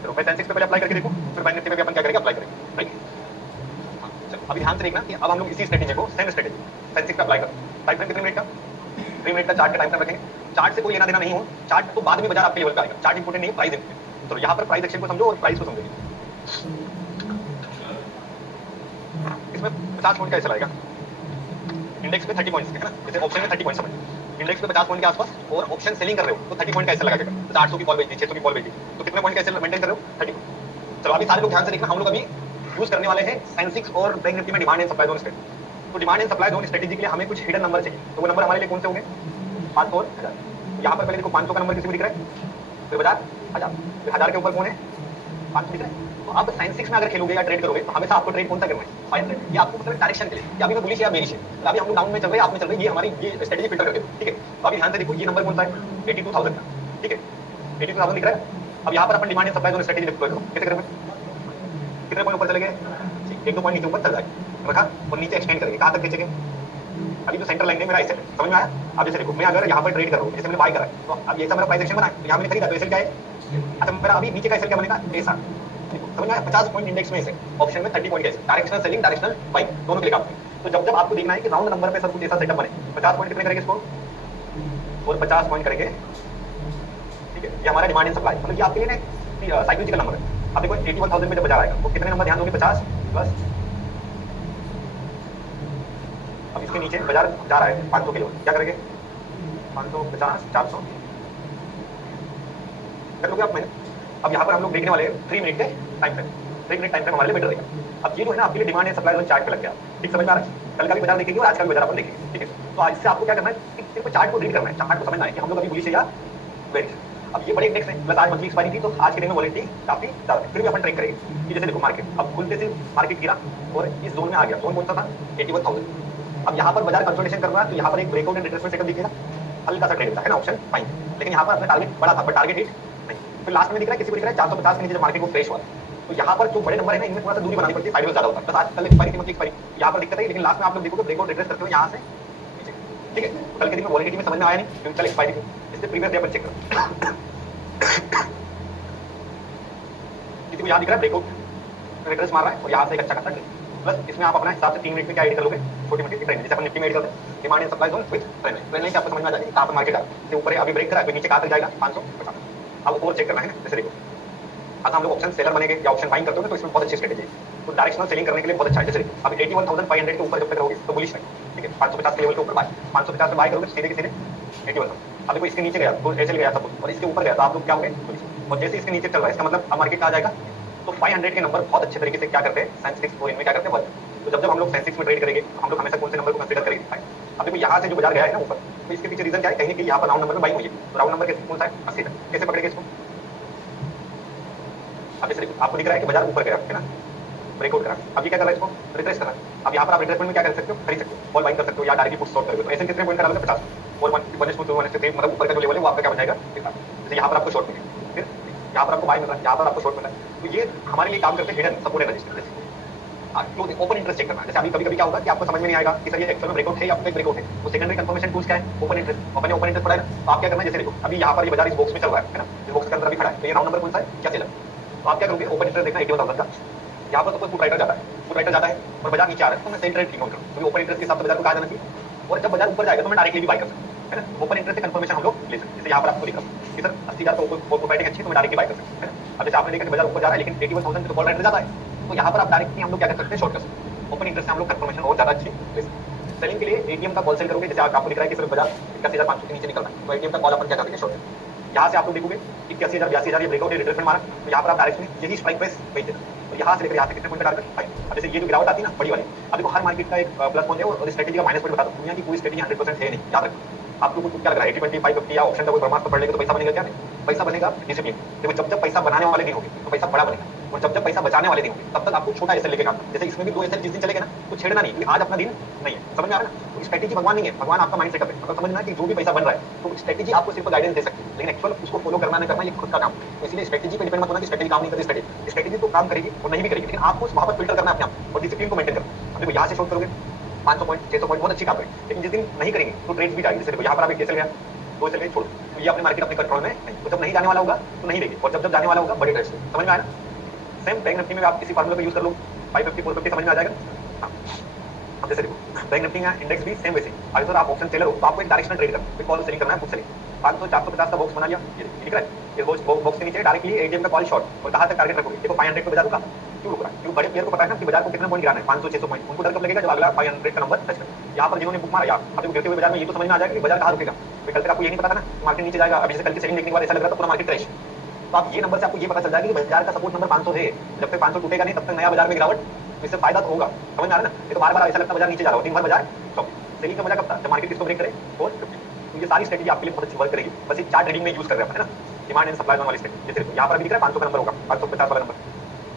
चलो मैं सेंसेक्स पे पहले अप्लाई करके देखूं, फिर बैंक निफ्टी में भी अपन क्या करेंगे, अप्लाई करेंगे, राइट। चलो अभी ध्यान से देखना कि अब हम लोग इसी स्ट्रेटेजी को सेम स्ट्रेटेजी सेंसेक्स पे अप्लाई करें। टाइम फ्रेम कितने मिनट का, 3 मिनट का चार्ट का टाइम फ्रेम रखेंगे। चार्ट से कोई लेना देना नहीं हो, चार्ट तो बाद में बाजार आपके लेवल का आएगा, चार्ट इंपोर्टेंट नहीं, प्राइस इंपोर्टेंट। तो यहाँ पर प्राइस एक्शन को समझो और प्राइस को समझो। इसमें 50 पॉइंट का ऐसा लगेगा, इंडेक्स पे 30 पॉइंट्स है ना, जैसे ऑप्शन में 30 पॉइंट समझ, इंडेक्स पे 50 पॉइंट के आसपास और ऑप्शन सेलिंग कर रहे हो तो 30 पॉइंट का ऐसा लगेगा। तो 800 की कॉल बेच दी, 600 की कॉल बेच दी, तो कितने पॉइंट का ऐसा मेंटेन कर रहे हो, 30। चलो अभी सारे लोग ध्यान से देखना, हम लोग अभी यूज करने वाले हैं सेंसेक्स और बैंक निफ्टी में demand and supply zone strategy. तो demand and supply zone strategy के लिए हमें कुछ हिडन नंबर चाहिए, तो वो नंबर हमारे लिए कौन से होंगे, 500 और 1000। यहाँ पर पहले देखो 500 का नंबर किसी को दिख रहा है, फिर 1000, फिर 1000 के ऊपर कौन है, 500 दिख रहा है। तो अब साइंसिक्स में अगर खेलोगे या ट्रेड करोगे तो हमेशा आपको ट्रेड कौन सा करना है, फाइन ट्रेड। ये आपको मतलब डायरेक्शन के लिए कि अभी मैं बुलिश या बेरिश है, तो अभी हम लोग डाउन में चल रहे हैं, आप में चल रहे हैं, ये हमारी ये स्ट्रेटजी फिल्टर करके, ठीक है। तो अभी ध्यान से देखो ये नंबर कौन सा है, 82,000 का, ठीक है, 82,000 दिख रहा है। अब यहाँ पर अपन demand and supply zone strategy deploy करो, कैसे करेंगे, कितने पॉइंट ऊपर चले गए, 1-2 पॉइंट नीचे ऊपर चल जाएगा, रखा और नीचे एक्सटेंड करेंगे, कहाँ तक खींचेंगे। अभी जो सेंटर लाइन है मेरा ऐसे समझ में आया। अब जैसे देखो मैं अगर यहाँ पर ट्रेड कर रहा हूँ, जैसे मैंने बाय करा है, तो अब ये सब मेरा प्राइस एक्शन बना है, तो यहाँ मैंने खरीदा तो एसएल क्या है, अच्छा मेरा अभी नीचे का एसएल क्या बनेगा, ऐसा समझ में आया। 50 पॉइंट इंडेक्स में से ऑप्शन में 30 पॉइंट है, डायरेक्शनल सेलिंग डायरेक्शनल बाइंग दोनों के लिए काम। तो जब जब आपको देखना है कि राउंड नंबर पे सब कुछ ऐसा सेटअप बने, 50 पॉइंट कितने करेंगे इसको और 50 पॉइंट करेंगे, ठीक है। ये हमारा डिमांड एंड सप्लाई, मतलब ये आपके लिए ना साइकोलॉजिकल नंबर है। अब देखो 81,000 में जब बाजार आएगा तो कितने नंबर ध्यान दोगे, 50 प्लस, अब इसके नीचे बाजार जा रहा है 500 के लेवल, क्या करेंगे 550 400 कर लोगे आप। मैंने अब यहाँ पर हम लोग देखने वाले हैं 3 मिनट के time frame, 3 minute time frame हमारे लिए बेटर रहेगा। अब ये जो है ना आपके लिए demand and supply zone chart पे लग गया, ठीक समझ में आ रहा है। कल का भी बाजार देखेंगे और आज का भी बाजार अपन देखेंगे, ठीक है। तो आज से आपको क्या करना है, सिर्फ चार्ट को रीड करना है, चार्ट को समझना है कि हम लोग अभी बुलिश है या बेरिश। अब ये बड़े इंडेक्स है, प्लस आज मंथली एक्सपायरी थी, तो आज के दिन में वॉलेटिलिटी काफी ज्यादा है, फिर भी अपन ट्रेड करेंगे। ये जैसे देखो मार्केट अब खुलते से मार्केट गिरा और इस जोन में आ गया, जोन कौन सा था 81,000। अब यहाँ पर बाजार कंसोलिडेशन कर रहा है, तो यहाँ पर एक ब्रेकआउट एंड रिट्रेसमेंट सेटअप दिखेगा, हल्का सा ट्रेड होता है ना ऑप्शन फाइन, लेकिन यहाँ पर अपना टारगेट बड़ा था, बट टारगेट हिट नहीं। फिर लास्ट में दिख रहा है किसी को दिख रहा है 450 के नीचे जब मार्केट को फ्रेश हुआ, तो यहाँ पर जो बड़े नंबर है ना इनमें थोड़ा सा दूरी बनानी पड़ती है, साइड में ज्यादा होता है। बस आज कल एक्सपायरी थी, मंथली एक्सपायरी यहाँ पर दिक्कत है, लेकिन लास्ट में आप लोग देखोगे ब्रेकआउट रिट्रेस करते हो यहाँ से नीचे, ठीक है। कल के दिन में वॉलेटिलिटी में समझ में आया नहीं क्योंकि कल एक्सपायरी थी, इससे प्रीवियस डे पर चेक करो। किसी को यहाँ दिख रहा है ब्रेकआउट रिट्रेस मार रहा है और यहाँ से एक अच्छा खासा ट्रेड, प्लस इसमें आप अपना हिसाब से 3 मिनट में क्या एडिट कर लोगे, छोटी मोटी ट्रेंड जैसे अपन निफ्टी में एडिट करते हैं, demand and supply zone with trend line आपको समझ में आ जाएगी कहां पर मार्केट है, ऊपर है अभी ब्रेक करा है, फिर नीचे कहां तक जाएगा 550। अब और चेक करना है ना, जैसे देखो अगर हम लोग ऑप्शन सेलर बनेंगे या ऑप्शन बाइंग करते हो तो इसमें बहुत अच्छी स्ट्रेटजी है। तो डायरेक्शनल सेलिंग करने के लिए बहुत अच्छा है। जैसे देखो अभी 81,500 के ऊपर जब तक रहोगे तो बुलिश है, ठीक है। 550 के लेवल के ऊपर बाय, 550 पे बाय करोगे सीधे के सीधे 81,000। अब देखो इसके नीचे गया तो ऐसे गया सब और इसके ऊपर गया तो आप लोग क्या होंगे बुलिश, और जैसे इसके नीचे चल रहा है इसका मतलब अब मार्केट कहां जाएगा तो 500 के नंबर बहुत अच्छे तरीके से क्या करते हैं, सेंसेक्स और इनमें क्या करते हैं वर्क। तो जब हम लोग सेंसेक्स में ट्रेड करेंगे तो हम लोग हमेशा कौन से नंबर को कंसीडर करेंगे, फाइव। अब देखो यहाँ से जो बाजार गया है ना ऊपर, तो इसके पीछे रीजन क्या है, कहीं ना कहीं यहाँ पर राउंड नंबर में बाइंग हुई है। तो राउंड नंबर कौन सा है, 80 तक। कैसे पकड़ेंगे इसको, अब जैसे आपको दिख रहा है कि बाजार ऊपर गया है ना, ब्रेकआउट करा, अब ये क्या कर रहा है, इसको रिट्रेस कर रहा है। अब यहाँ पर आप रिट्रेसमेंट में क्या कर सकते हो, खरीद सकते हो, कॉल बाइंग कर सकते हो या डायरेक्टली पुट शॉर्ट करोगे। तो ऐसे कितने पॉइंट का डालोगे, 50 और 1:2 1:3, मतलब ऊपर का जो लेवल है वो आपका क्या बन जाएगा, जैसे यहाँ पर आपको शॉर्ट मिले, फिर यहाँ पर आपको बाय मिल रहा है, यहाँ पर आपको शॉर्ट मिल रहा है। तो ये हमारे लिए काम करते हैं हिडन सपोर्ट एंड रेजिस्टेंस। तो ओपन इंटरेस्ट चेक करना, जैसे अभी कभी-कभी क्या होगा कि आपको समझ में नहीं आएगा कि सर ये एक्चुअल में ब्रेकआउट है या फेक ब्रेकआउट है। तो सेकेंडरी कंफर्मेशन टूल्स क्या है, ओपन इंटरेस्ट। अपने ओपन इंटरेस्ट पड़ा है ना, तो आप क्या करना है, जैसे देखो अभी यहाँ पर ये बाजार इस बॉक्स में चल रहा है ना, इस बॉक्स के अंदर अभी खड़ा है, तो ये राउंड नंबर कौन सा है, क्या चला। तो आप क्या करोगे, ओपन इंटरेस्ट देखना 81,000 का। यहाँ पर सपोज पुट राइटर जाता है, पुट राइटर जाता है और बाजार नीचे आ रहा है, तो मैं सेल ट्रेड इग्नोर करूँ, क्योंकि ओपन इंटरेस्ट के हिसाब से बाजार को कहा जाना चाहिए। और जब बाजार ऊपर जाएगा तो मैं डायरेक्टली भी बाय कर सकता हूँ, है ना। ओपन इंटरेस्ट से कंफर्मेशन हम लोग ले सकते हैं। जैसे यहाँ पर आपको लिखा कि सर 80,000 तो प्रोफाइटिंग अच्छी है, तो मैं डायरेक्टली बाय कर सकता हूँ, है ना। अब जैसे आपने देखा कि बाजार ऊपर जा रहा है लेकिन 81,000 तो कॉल राइटर जाता है, तो यहाँ पर आप डायरेक्टली हम लोग क्या कर सकते हैं, शॉर्ट कर सकते हैं। ओपन इंटरेस्ट से हम लोग कंफर्मेशन और ज्यादा अच्छी ले सकते हैं। सेलिंग के लिए एटीएम का कॉल सेल करोगे, जैसे आपको दिख रहा है कि सर बाजार 81,500 के नीचे निकल रहा है, तो एटीएम का कॉल अपन क्या करेंगे, शॉर्ट। यहाँ से आप लोग देखोगे 81,000 82,000 ये ब्रेकआउट रिट्रेसमेंट मारा, तो यहाँ पर आप डायरेक्टली यही स्ट्राइक प्राइस भेज देना। तो यहाँ से लेकर यहाँ से कितने पॉइंट डालकर 5। अब जैसे ये जो गिरावट आती है ना बड़ी वाली, अब देखो हर मार्केट का एक प्लस पॉइंट है और स्ट्रेटेजी का माइनस पॉइंट बता दो। दुनिया की कोई स्ट्रेटेजी 100% है नहीं, याद रखो। आपको कुछ क्या लग रहा है 80 20 550 या ऑप्शन का कोई ब्रह्मास्त्र पढ़ लेंगे तो पैसा बनेगा, क्या नहीं पैसा बनेगा, डिसिप्लिन। देखो जब जब पैसा बनाने वाले दिन होंगे तो पैसा बड़ा बनेगा, और जब जब पैसा बचाने वाले दिन होंगे तब तक आपको छोटा एसएल लेके काम करना। जैसे इसमें भी 2 एसएल जिस दिन चलेगा ना तो छेड़ना नहीं, क्योंकि आज अपना दिन नहीं है, समझ में आ रहा है ना। तो स्ट्रेटेजी भगवान नहीं है, भगवान आपका माइंड सेटअप है। मतलब समझना कि जो भी पैसा बन रहा है तो स्ट्रेटेजी आपको सिर्फ गाइडेंस दे सकती है, लेकिन एक्चुअल उसको फॉलो करना ना करना ये खुद का काम है। तो इसलिए स्ट्रेटेजी पे डिपेंड मत होना कि स्ट्रेटेजी काम नहीं करती, स्ट्रेटेजी तो काम करेगी और नहीं भी करेगी, लेकिन आपको वहां पर फिल्टर करना है अपने आप और डिसिप्लिन को मेंटेन करना। देखो यहाँ से शॉर्ट करोगे 500 पॉइंट 600 पॉइंट बहुत अच्छी काम करेगी, लेकिन जिस दिन नहीं करेंगे तो ट्रेड्स भी जाएगी। जैसे देखो यहाँ पर आप एक एसएल गया, 2 एसएल छोड़, तो ये अपने मार्केट अपने कंट्रोल में नहीं। तो जब नहीं जाने वाला होगा तो नहीं देगी, और जब जब जाने वाला होगा बड़े ट्रेड्स। समझ में आया ना। सेम बैंक निफ्टी में आप किसी फार्मूला को यूज कर लो, 550 450 समझ में आ जाएगा। हाँ, अब जैसे देखो बैंक निफ्टी का इंडेक्स भी सेम वैसे। अगर सर आप ऑप्शन सेलर हो तो आपको एक डायरेक्शनल ट्रेड करना है, कॉल सेलिंग करना है, पुट सेलिंग। 500 450 का बॉक्स बना लिया, ये दिख रहा है, ये बॉक्स के नीचे डायरेक्टली एटीएम का कॉल शॉर्ट, और कहां तक टारगेट रखोगे। देखो 500 पे बाजार रुका, क्यों रुक रहा है, क्योंकि बड़े प्लेयर को पता है ना कि बाजार को कितना पॉइंट गिराना है, 500 600 पॉइंट। उनको डर कब लगेगा, जब अगला 500 का नंबर टच करे। यहाँ पर जिन्होंने बुक मारा यार, अब गिरते हुए बाजार में ये तो समझ में आ जाएगा कि बाजार कहाँ रुकेगा। तो कल तक आपको ये नहीं पता था ना मार्केट नीचे जाएगा, अभी से कल की सेलिंग देखने के बाद ऐसा लग रहा था पूरा मार्केट क्रैश। तो आप ये नंबर से आपको ये पता चल जाएगा कि बाजार का सपोर्ट नंबर 500 है, जब तक 500 टूटेगा नहीं तब तक नया बाजार में गिरावट, इससे फायदा तो होगा। समझ में आ रहा है ना। ये तो बार बार ऐसा लगता है बाजार नीचे जा रहा हो, दिन भर बाजार स्टॉप। सेलिंग का मजा कब था, जब मार्केट इसको ब्रेक करे और तो ये सारी स्ट्रेटेजी आपके लिए बहुत अच्छी वर्क करेगी। बस एक चार्ट ट्रेडिंग में यूज कर रहे हैं, है ना, डिमांड एंड सप्लाई वाली स्ट्रेटेजी। जैसे यहाँ पर अभी दिख रहा है 500 का नंबर होगा, 550 वाला नंबर,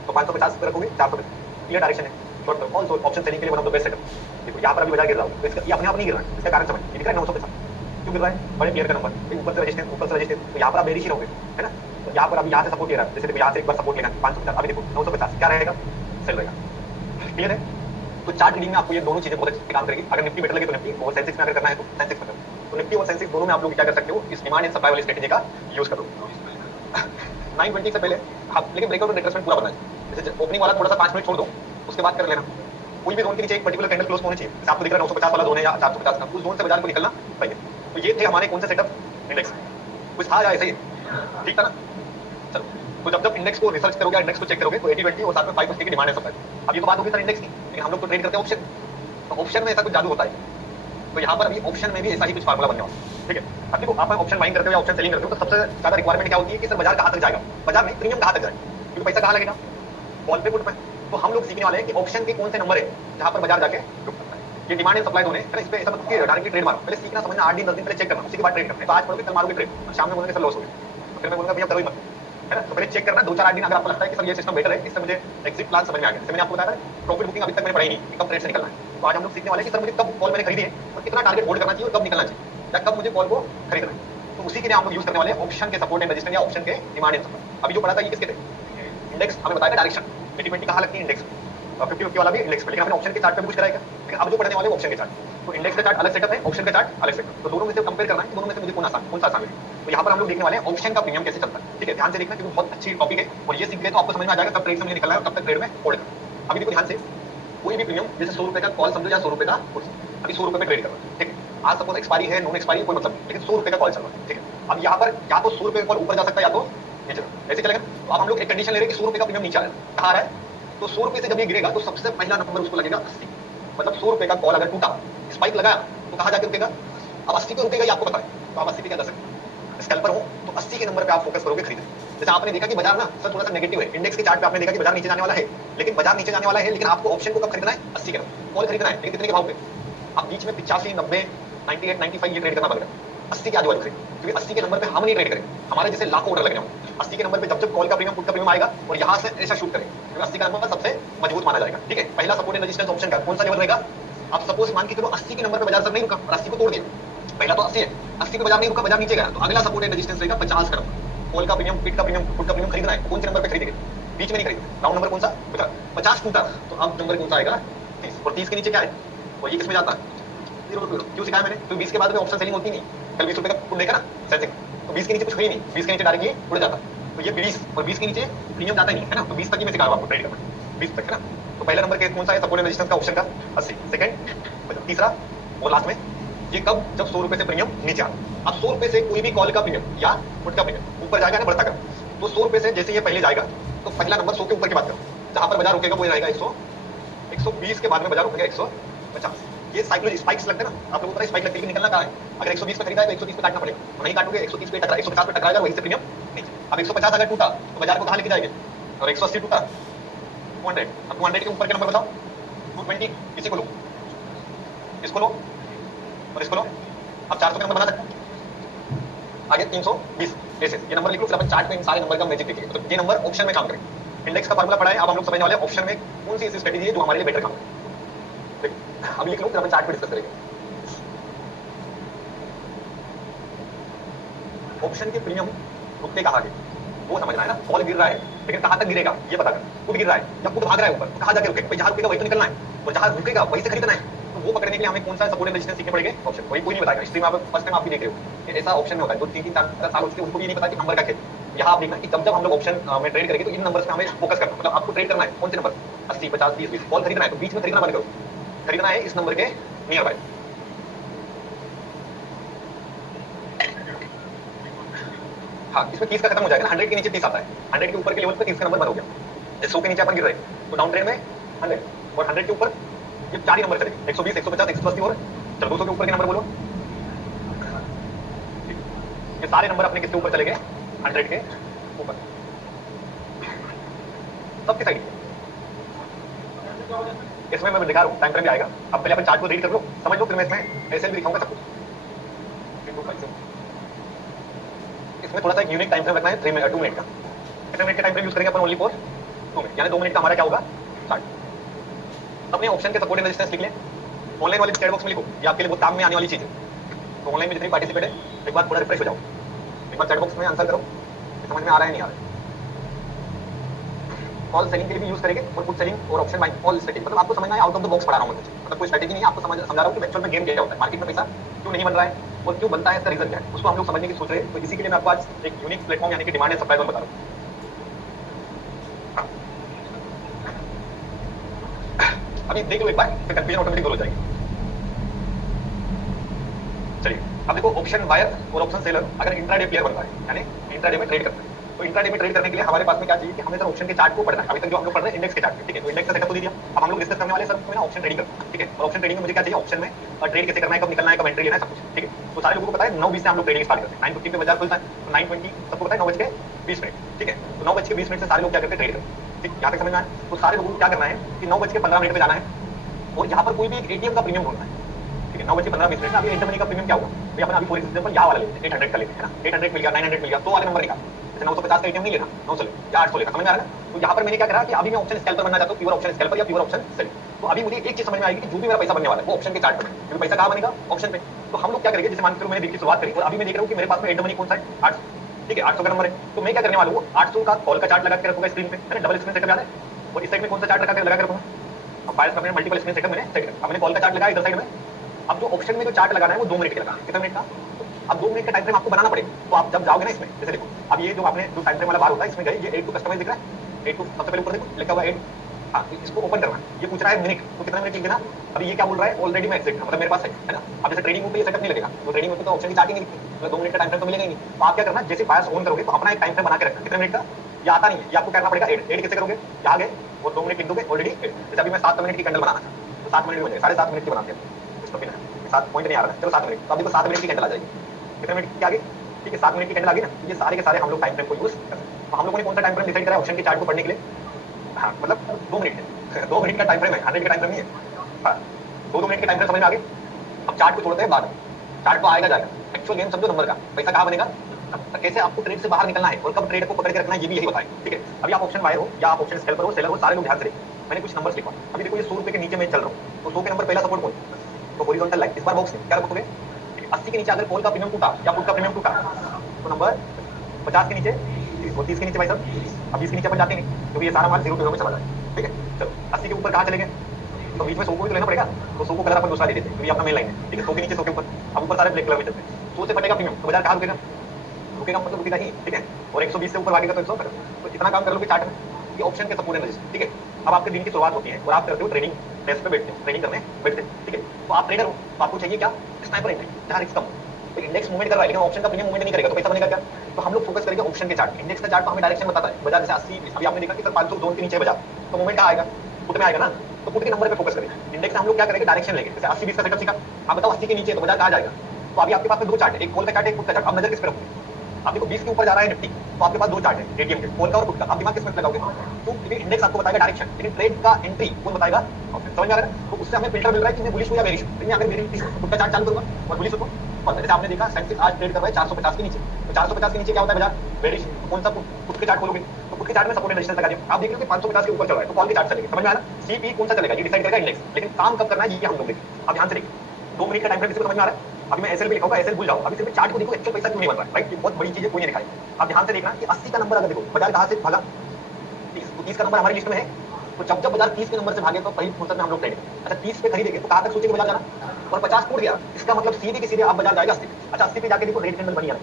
तो 550 पे रखोगे, 450 क्लियर डायरेक्शन है। Short term also option selling के लिए one of the best setup. देखो यहाँ पर अभी बाजार गिर रहा हो, तो इसका ये अपने आप नहीं गिर रहा है, इसका कारण समझ, ये दिख रहा है 950 क्यों गिर रहा है, बड़े प्लेयर का नंबर, ऊपर से रजिस्टेंस, ऊपर से रजिस्टेंस, तो यहाँ पर आप बेरिश ही रहोगे, है ना। तो यहाँ पर अभी यहाँ से सपोर्ट ले रहा है, जैसे देखो यहाँ से एक बार सपोर्ट लेना 550, अभी देखो 950 क्या रहेगा, सेल रहेगा, क्लियर है। तो चार्ट रीडिंग में आपको ये दोनों चीजें बहुत अच्छी काम करेगी। अगर निफ्टी बेटर लगे तो निफ्टी, और सेंसेक्स में अगर करना है तो सेंसेक्स में करो। तो निफ्टी और सेंसेक्स दोनों में आप लोग क्या कर सकते हो, इस डिमांड एंड सप्लाई वाली स्ट्रेटेजी का यूज करो। 920 से पहले हाँ, लेकिन ब्रेकआउट और रिट्रेसमेंट पूरा बनना है। जैसे ओपनिंग वाला थोड़ा सा 5 मिनट छोड़ दो, उसके बाद कर लेना। कोई भी जोन के नीचे एक पर्टिकुलर कैंडल क्लोज होनी चाहिए, जैसे आपको दिख रहा है 950 वाला जोन है या 450 का, उस जोन से बाजार को निकलना चाहिए। तो ये थे हमारे कौन से सेटअप, इंडेक्स कुछ था या ऐसे ही ठीक था ना। चलो, तो जब जब इंडेक्स को रिसर्च करोगे, इंडेक्स को चेक करोगे तो 80-20 और साथ में 550 की डिमांड है सप्लाई। अब ये तो बात होगी सर इंडेक्स की, लेकिन हम लोग तो ट्रेड करते हैं ऑप्शन, तो ऑप्शन में ऐसा कुछ जादू होता है। तो यहाँ पर अभी ऑप्शन में भी ऐसा ही कुछ फार्मूला बनने वाला है, ठीक है। अब देखो आप ऑप्शन बाइंग करते हो या ऑप्शन सेलिंग करते हो, तो सबसे ज्यादा रिक्वायरमेंट क्या होती है कि सर बाजार कहाँ तक जाएगा, बाजार में प्रीमियम कहाँ तक जाएगा, क्योंकि पैसा कहाँ लगेगा, कॉल पे पुट पे। तो हम लोग सीखने वाले हैं कि ऑप्शन के कौन से नंबर है जहाँ पर बाजार जाके रुक सकता है। ये डिमांड एंड सप्लाई दोनों है, इस पे ऐसा मत कि डायरेक्टली ट्रेड मारो, पहले सीखना समझना, 8 दिन 10 दिन पहले चेक करना, उसी के बाद ट्रेड करना। तो आज पढ़ोगे कल मारोगे ट्रेड, शाम में बोलोगे सर लॉस हो गया, तो फिर मैं बोलूंगा भैया करो ही मत, है ना। तो पहले चेक करना 2-4 8 दिन, अगर आपको लगता है कि सर ये सिस्टम बेटर है, इससे मुझे एग्जिट प्लान समझ में आ गया। जैसे मैंने आपको बताया प्रॉफिट बुकिंग अभी तक मैंने पढ़ाई नहीं कि कब ट्रेड से निकलना है। तो आज हम लोग सीखने वाले हैं कि सर मुझे कब कॉल मैंने खरीदी है और कितना टारगेट होल्ड करना चाहिए और कब निकलना चाहिए, या कब मुझे कॉल को खरीदना है। तो उसी के लिए हम लोग यूज करने वाले हैं ऑप्शन के सपोर्ट एंड रेजिस्टेंस या ऑप्शन के डिमांड एंड सप्लाई। अभी जो पढ़ा था ये किसके थे, इंडेक्स हमें बताया डायरेक्शन 80-20 कहाँ लगती है इंडेक्स, 50-50 वाला भी इंडेक्स पे, लेकिन हमने ऑप्शन के चार्ट पे कुछ कराएगा। लेकिन अब जो पढ़ने वाले ऑप्शन के चार्ट, तो इंडेक्स का चार्ट अलग सेटअप है, ऑप्शन का चार्ट अलग सेटअप। तो दोनों में से कंपेयर करना है कि दोनों में से मुझे कौन सा आसान है। तो यहाँ पर हम लोग देखने वाले हैं ऑप्शन का प्रीमियम कैसे चलता है, ठीक है। ध्यान से देखना क्योंकि बहुत अच्छी टॉपिक है, और ये सीख गए तो आपको समझ में आ जाएगा कब ट्रेड से मुझे निकलना है और कब तक ट्रेड में होल्ड करना। अभी देखो ध्यान से, कोई भी प्रीमियम जैसे 100 रुपए का कॉल समझो या 100 रुपए का पुट, अभी 100 रुपए पे ट्रेड कर रहा है, ठीक है। आज सपोज एक्सपायरी है, नॉन एक्सपायरी कोई मतलब नहीं, लेकिन 100 रुपए का कॉल चल रहा है, ठीक है। अब यहाँ पर या तो 100 रुपए का कॉल ऊपर जा सकता है या तो नीचे, ऐसे चलेगा। तो अब हम लोग एक कंडीशन ले रहे हैं कि 100 रुपए का प्रीमियम नीचे आ रहा है, कहाँ आ रहा है, तो 100 रुपए से जब ये गिरेगा तो सबसे पहला नंबर उसको लगेगा 80। मतलब 100 रुपए का कॉल अगर टूटा, स्पाइक लगाया, तो कहाँ जाके रुकेगा, अब 80 पे रुकेगा, ये आपको पता है। तो आप 80 पे क्या कर सकते हैं, स्कैल्पर हो तो 80 के नंबर पे आप फोकस करोगे खरीदने। जैसे आपने देखा कि बाजार ना सर थोड़ा सा नेगेटिव है, इंडेक्स के चार्ट पे आपने देखा कि बाजार नीचे जाने वाला है, लेकिन बाजार नीचे जाने वाला है, लेकिन आपको ऑप्शन को कब खरीदना है? 80 के नंबर कॉल खरीदना है, लेकिन कितने के भाव पे? आप बीच में 85, 90, 98, 95 ये ट्रेड करना पड़ेगा, 80 के आजू बाजू खरीद, क्योंकि 80 के नंबर पे हम नहीं ट्रेड करेंगे, हमारे जैसे लाखों ऑर्डर लगने होंगे 80 के नंबर पे। जब कॉल का प्रीमियम पुट का प्रीमियम आएगा और यहाँ से ऐसा शूट करेंगे, क्योंकि 80 का नंबर सबसे मजबूत माना जाएगा। ठीक है, पहला सपोर्ट एंड रेजिस्टेंस ऑप्शन का कौन सा लेवल रहेगा? आप सपोज मान के चलो 80 के नंबर पे बाजार सर नहीं रुका और 80 को तोड़ दिया, पहला तो 80 है, 80 पे बाजार नहीं रुका, बाजार नीचे गया, तो अगला सपोर्ट एंड रेजिस्टेंस रहेगा 50 का नंबर। कॉल का प्रीमियम, पिट का प्रीमियम, पुट का प्रीमियम खरीदना है, कौन से नंबर पे खरीदेंगे? बीच में नहीं खरीदेंगे, राउंड नंबर कौन सा? 50 टूटा, तो अब नंबर कौन सा आएगा? 30, और 30 के नीचे क्या है? और ये किसमें जाता है? 0 क्यों सिखाया मैंने? तो 20 के बाद में ऑप्शन सेलिंग होती नहीं, कल 20 रुपए का पुट देखा ना सेंसेक्स, तो 20 के नीचे कुछ हुई नहीं, 20 के नीचे डायरेक्टली उड़ जाता, तो ये 20 और 20 के नीचे प्रीमियम जाता ही नहीं है ना, तो 20 तक ही मैं सिखा रहा हूं आपको ट्रेड करना, 20 तक है ना। तो पहला नंबर कौन सा है? सपोर्ट एंड रेजिस्टेंस का ऑप्शन का 80, सेकंड, तीसरा और लास्ट में ये कब? जब 100 रुपए से प्रीमियम नीचे आता। अब 100 रुपए से कोई भी कॉल का प्रीमियम या पुट का प्रीमियम ऊपर जाएगा ना, बढ़ता कर, तो 100 रुपए से जैसे ये पहले जाएगा, तो पहला नंबर 100 के ऊपर की बात करो, जहां पर बाजार रुकेगा वो रहेगा 100, 120 के बाद में बाजार रुकेगा 150। ये साइक्लो स्पाइक्स लगते हैं ना, आप लोगों को पता है स्पाइक लगती है, निकलना कहां है? अगर 120 पे खरीदा है तो 130 पे काटना पड़ेगा, तो नहीं काटोगे 130 पे टकरा, 150 पे टकराएगा, वहीं से प्रीमियम नहीं। अब 150 अगर टूटा तो बाजार को कहां लेके जाएंगे? और 180 टूटा 200, अब 200 के ऊपर के नंबर बताओ। 220 इसी को लो, इसको लो और इसको लो, अब 400 का नंबर बना सकते हैं, आगे 320 ऐसे ये नंबर लिख लो, फिर अपन चार्ट पे इन सारे नंबर का मैजिक देखिए, तो ये नंबर ऑप्शन में काम करेंगे। इंडेक्स का फार्मूला पढ़ा है, अब हम लोग समझने वाले हैं ऑप्शन में कौन सी ऐसी स्ट्रेटेजी है जो हमारे लिए बेटर काम करे। अब लिख लो, फिर अपन चार्ट पे डिस्कस करेंगे। ऑप्शन के प्रीमियम रुकते कहां है वो समझना है ना, कॉल गिर रहा है लेकिन कहां तक गिरेगा ये पता कर, पुट गिर रहा है या पुट भाग रहा है ऊपर, तो कहां जाके रुकेगा? भाई जहां रुकेगा वही तो निकलना है, और जहां रुकेगा वहीं से खरीदना है, तो वो पकड़ने के लिए हमें कौन सा सपोर्ट एंड रेजिस्टेंस सीखने पड़ेंगे? ऑप्शन, वही कोई नहीं बताएगा, हिस्ट्री में आप फर्स्ट टाइम आप भी देख रहे हो ये ऐसा ऑप्शन में होता है, जो 3-3 4 साल हो चुके उनको भी नहीं पता कि नंबर का खेल। यहाँ आप देखना कि जब हम लोग ऑप्शन में ट्रेड करेंगे तो इन नंबर्स पे हमें फोकस करना, मतलब आपको ट्रेड करना है कौन से नंबर? 80, 50, 30, 20 कॉल खरीदना है तो बीच में खरीदना बंद करो, खरीदना है इस नंबर के नियर बाय। हाँ, इसमें 30 का खत्म हो जाएगा ना, 100 के नीचे 30 आता है, 100 के ऊपर के लेवल पे 30 का नंबर बंद हो गया, जैसे 100 के नीचे अपन गिर रहे हैं तो डाउन ट्रेड में 100 और 100 के ऊपर ये 4 ही नंबर चलेंगे, 120, 150, 180 और चलो 200 के ऊपर के नंबर बोलो। ये सारे नंबर अपने किसके ऊपर चले गए? 100 के ऊपर, सबके साइड। इसमें मैं दिखा रहा हूँ, टाइम फ्रेम भी आएगा, अब पहले अपन चार्ट को रीड कर लो, समझ लो, फिर मैं इसमें ऐसे भी दिखाऊंगा सब कुछ। इसमें थोड़ा सा एक यूनिक टाइम फ्रेम रखना है 2 मिनट का, कितने मिनट का टाइम फ्रेम यूज करेंगे अपन? ओनली फॉर 2 मिनट, यानी 2 मिनट का हमारा क्या होगा? चार्ट। अपने ऑप्शन के सपोर्ट एंड रेजिस्टेंस लिख लें, ऑनलाइन वाले चैट बॉक्स में लिखो, ये आपके लिए बहुत काम में आने वाली चीज है, तो ऑनलाइन में जितने पार्टिसिपेट है एक बार थोड़ा रिफ्रेश हो जाओ, एक बार चैट बॉक्स में आंसर करो, समझ में आ रहा है नहीं आ रहा है। कॉल सेलिंग के लिए भी यूज करेंगे और पुट सेलिंग और ऑप्शन बाइंग कॉल स्ट्रेटेजी, मतलब आपको समझना है, आउट ऑफ द बॉक्स पढ़ा रहा हूं मैं, मतलब कोई स्ट्रेटेजी नहीं है, आपको समझा रहा हूं कि एक्चुअल में गेम क्या होता है, मार्केट में पैसा क्यों नहीं बन रहा है और क्यों बनता है, इसका रीजन क्या है, उसको हम लोग समझने की सोच रहे हैं। तो इसी के लिए मैं आपको आज एक यूनिक प्लेटफॉर्म यानी कि डिमांड एंड सप्लाई जोन बता रहा हूं। अभी देख लो एक बार, फिर कंफ्यूजन ऑटोमेटिक दूर हो जाएगी। चलिए अब देखो, ऑप्शन बायर और ऑप्शन सेलर अगर इंट्राडे प्लेयर बनता है, यानी इंट्राडे में ट्रेड करता है, तो इंट्राडे में ट्रेड करने के लिए हमारे पास में क्या चाहिए कि हमें सर ऑप्शन के चार्ट को पढ़ना है। अभी तक जो हम लोग पढ़ रहे हैं इंडेक्स के चार्ट पे, ठीक है, तो इंडेक्स का सेटअप तो दे दिया, अब हम लोग डिस्कस करने वाले सर ना ऑप्शन ट्रेडिंग करना, ठीक है, और ऑप्शन ट्रेडिंग में मुझे क्या चाहिए? ऑप्शन में ट्रेड कैसे करना है, कब निकलना है, कब एंट्री लेना है, सब कुछ, ठीक है। तो सारे लोगों को पता है 9:20 से हम लोग ट्रेडिंग स्टार्ट करते हैं, 9:50 पे बाजार खुलता है, तो 9:20 सबको पता है 9:20, ठीक है, तो 9:20 से सारे लोग क्या करते हैं? ट्रेड करते हैं, ठीक, यहाँ तक समझ में आया? तो सारे लोगों को क्या करना है कि 9:15 पे जाना है और यहाँ पर कोई भी एक एटीएम का प्रीमियम ढूंढना है, ठीक है। 9:15 में अभी एंटर मनी का प्रीमियम क्या होगा? भाई अपन अभी फॉर एग्जांपल यहाँ वाला लेते हैं, 800 का लेते हैं ना, 800 मिल गया, 900 मिल गया, तो वाले नंबर निकाल, जैसे 950 का एटीएम नहीं लेना, 900 ले या 800 लेना, समझ में आ रहा है? तो यहाँ पर मैंने क्या करा कि अभी मैं ऑप्शन स्कैल्पर बनना चाहता हूँ, प्योर ऑप्शन स्कैल्पर या प्योर ऑप्शन सेल। तो अभी मुझे एक चीज समझ में आएगी कि जो भी मेरा पैसा बनने वाला है वो ऑप्शन के चार्ट पर, क्योंकि पैसा कहाँ बनेगा? ऑप्शन पे। तो हम लोग क्या करेंगे, जैसे मान के चलो मैंने वीक की शुरुआत करी और अभी मैं देख रहा हूँ कि मेरे पास में एंटर मनी कौन सा है? 800, ठीक है, 800 का नंबर है, तो मैं क्या करने वाला हूँ? 800 का कॉल का चार्ट लगा के रखूंगा स्क्रीन पे, है ना, डबल स्क्रीन सेटअप याद है, और इस साइड में कौन सा चार्ट लगा के रखूंगा? अब बायस में मल्टीपल स्क्रीन सेटअप मैंने सेट किया, मैंने कॉल का चार्ट लगाया इधर साइड में। अब जो ऑप्शन में जो चार्ट लगाना है वो 2 मिनट के लगाना है, कितना मिनट का? अब 2 मिनट का टाइम फ्रेम आपको बनाना पड़ेगा। तो आप जब जाओगे ना इसमें, जैसे देखो अब ये जो आपने जो टाइम फ्रेम वाला बार होता है इसमें गए, ये 8 टू कस्टमाइज दिख रहा है, 8 टू सबसे पहले ऊपर देखो लिखा हुआ है 8, हाँ, इसको ओपन करना है, ये पूछ रहा है मिनट, तो कितना मिनट लिख देना। अभी ये क्या बोल रहा है? ऑलरेडी मैं एक्सेप्ट, मतलब मेरे पास है ना। अब जैसे ट्रेडिंग पे ये सेटअप नहीं लगेगा, तो ट्रेडिंग में तो ऑप्शन की चार्ट ही नहीं दिखती, मतलब 2 मिनट का टाइम फ्रेम तो मिलेगा ही नहीं। तो आप क्या करना, जैसे बायर्स ऑन करोगे तो अपना एक टाइम फ्रेम बना के रखना, कितने मिनट का ये आता नहीं है, ये आपको करना पड़ेगा 8 कैसे करोगे? यहाँ गए और 2 मिनट लिख दोगे ऑलरेडी 8। जैसे अभी मैं 7 मिनट की कैंडल बनाना था तो 7 मिनट हो जाएगा, 7.5 मिनट की बनाते हैं, इसको भी 7 पॉइंट नहीं आ रहा है, चलो 7 मिनट, तो अब देखो 7 मिनट की कैंडल आ जाएगी, कितने मिनट की आ गई? ठीक है, 7 मिनट की कैंडल आ गई ना, ये सारे के सारे हम लोग टाइम फ्रेम को यूज कर सकते हैं। तो हम लोगों ने कौन सा टाइम फ्रेम डिसाइड करा ऑप्शन के चार्ट को पढ़ने के लिए? हाँ मतलब 2 मिनट है 2 मिनट का टाइम फ्रेम है, 100 का टाइम फ्रेम नहीं है। हाँ 2 मिनट के टाइम फ्रेम समझ में आ गए। अब चार्ट को छोड़ते हैं बाद में, चार्ट तो आएगा जाएगा, एक्चुअल गेम समझो नंबर का, पैसा कहाँ बनेगा, कैसे आपको ट्रेड से बाहर निकलना है और कब ट्रेड को पकड़ के रखना है, ये भी यही बताएंगे। ठीक है, अभी आप ऑप्शन बायर हो या आप ऑप्शन स्कैल्पर हो, सेलर हो, सारे लोग ध्यान से देखिए। मैंने कुछ नंबर्स लिखा, अभी देखो ये 100 रुपए के नीचे मैं चल रहा हूँ, तो 100 के नंबर पहला सपोर्ट कौन, तो हॉरिजॉन्टल लाइन। इस बार बॉक्स में क्या रखोगे, 80 के नीचे अगर कॉल का प्रीमियम टूटा या पुट का प्रीमियम टूटा तो नंबर 50 के नीचे, 30 के नीचे भाई साहब, अब 20 के नीचे अपन जाते नहीं क्योंकि ये सारा माल 0 में चला जाए। ठीक है, चलो 80 के ऊपर कहाँ चले गए, तो बीच में 100 को भी तो लेना पड़ेगा, तो 100 को कलर अपन दूसरा ले देते हैं क्योंकि अपना मेन लाइन है। ठीक है, 100 के नीचे 100 के ऊपर, अब ऊपर सारे ब्लैक कलर में चलते हैं, 100 से फटेगा प्रीमियम तो बाजार कहाँ रुकेगा, रुकेगा मतलब रुकेगा ही। ठीक है, और 120 से ऊर भागेगा तो 100 तो इतना काम कर लो कि चार्ट में ये ऑप्शन के सपोर्ट एनालिसिस। ठीक है, अब आपके दिन की शुरुआत होती है और आप करते हो ट्रेडिंग डेस्क पे बैठते हो, ट्रेडिंग करने बैठते हैं। ठीक है, तो आप ट्रेडर हो तो आपको चाहिए क्या, स्नाइपर एंट्री जहाँ रिस्क कम हो। तो इंडेक्स मूवमेंट कर रहा है लेकिन ऑप्शन का प्रीमियम मूवमेंट नहीं करेगा तो पैसा बनेगा क्या, तो हम लोग फोकस करेंगे ऑप्शन के चार्ट। इंडेक्स का चार्ट तो हमें डायरेक्शन बताता है, बाजार जैसे 80 अभी आपने देखा कि सर 500 जोन के नीचे बाजार, तो मूवमेंट कहाँ आएगा, पुट में आएगा ना, तो पुट के नंबर पे फोकस करेंगे। इंडेक्स में हम लोग क्या करेंगे, डायरेक्शन लेंगे, जैसे 80-20 का सेटअप सीखा, आप बताओ 80 के नीचे तो बाजार कहाँ जाएगा, तो अभी आपके पास में 2 चार्ट है, एक कॉल का चार्ट है, एक पुट का चार्ट, आप नजर किस पे रखोगे, आप देखो 20 के ऊपर जा रहा है निफ्टी तो आपके पास 2 चार्ट है एटीएम के, कॉल का और पुट का, आप दिमाग किसमें लगाओगे, तो इंडेक्स आपको बताएगा डायरेक्शन लेकिन ट्रेड का एंट्री कौन बताएगा, समझ में आ रहा है। तो उससे हमें फिल्टर मिल रहा है कि मैं बुलिश हूं या बेरिश हूं, अगर बेरिश हूं पुट का चार्ट चालू करूंगा और बुलिश हूं और जैसे आपने देखा सेंसेक्स आज ट्रेड कर रहा है 450 के नीचे, तो 450 के नीचे क्या होता है बाजार बेरिश, तो कौन सा पुट के चार्ट खोलोगे, तो पुट के चार्ट में सपोर्ट एंड रेजिस्टेंस लगा दिया, आप देख रहे हो कि 550 के ऊपर चल रहा है तो कॉल के चार्ट चलेगा, समझ में आ रहा है। सीपी कौन सा चलेगा ये डिसाइड करेगा इंडेक्स, लेकिन काम कब करना है ये हम लोग देखिए। अब ध्यान से देखिए 2 मिनट का टाइम फ्रेम किसी को समझ में आ रहा है, अभी मैं एसएल पे लिखा होगा, एसएल भूल जाओ, अभी सिर्फ चार्ट को देखो एक्चुअल पैसा क्यों नहीं बन रहा है, राइट, ये बहुत बड़ी चीज है, कोई नहीं दिखाई। अब ध्यान से देखना कि 80 का नंबर अगर देखो बाजार कहां से भागा, 30 का नंबर हमारी लिस्ट में है, तो जब जब बाजार 30 के नंबर से भागे तो पहली फुर्सत में हम लोग ट्रेड, अच्छा 30 पे खरीदेंगे तो कहां तक सोचेंगे बाजार जाना, और 50 टूट गया इसका मतलब सीधे के सीधे आप बाजार जाएगा 80 पे। अच्छा 80 पे जाके देखो रेड कैंडल बनी है,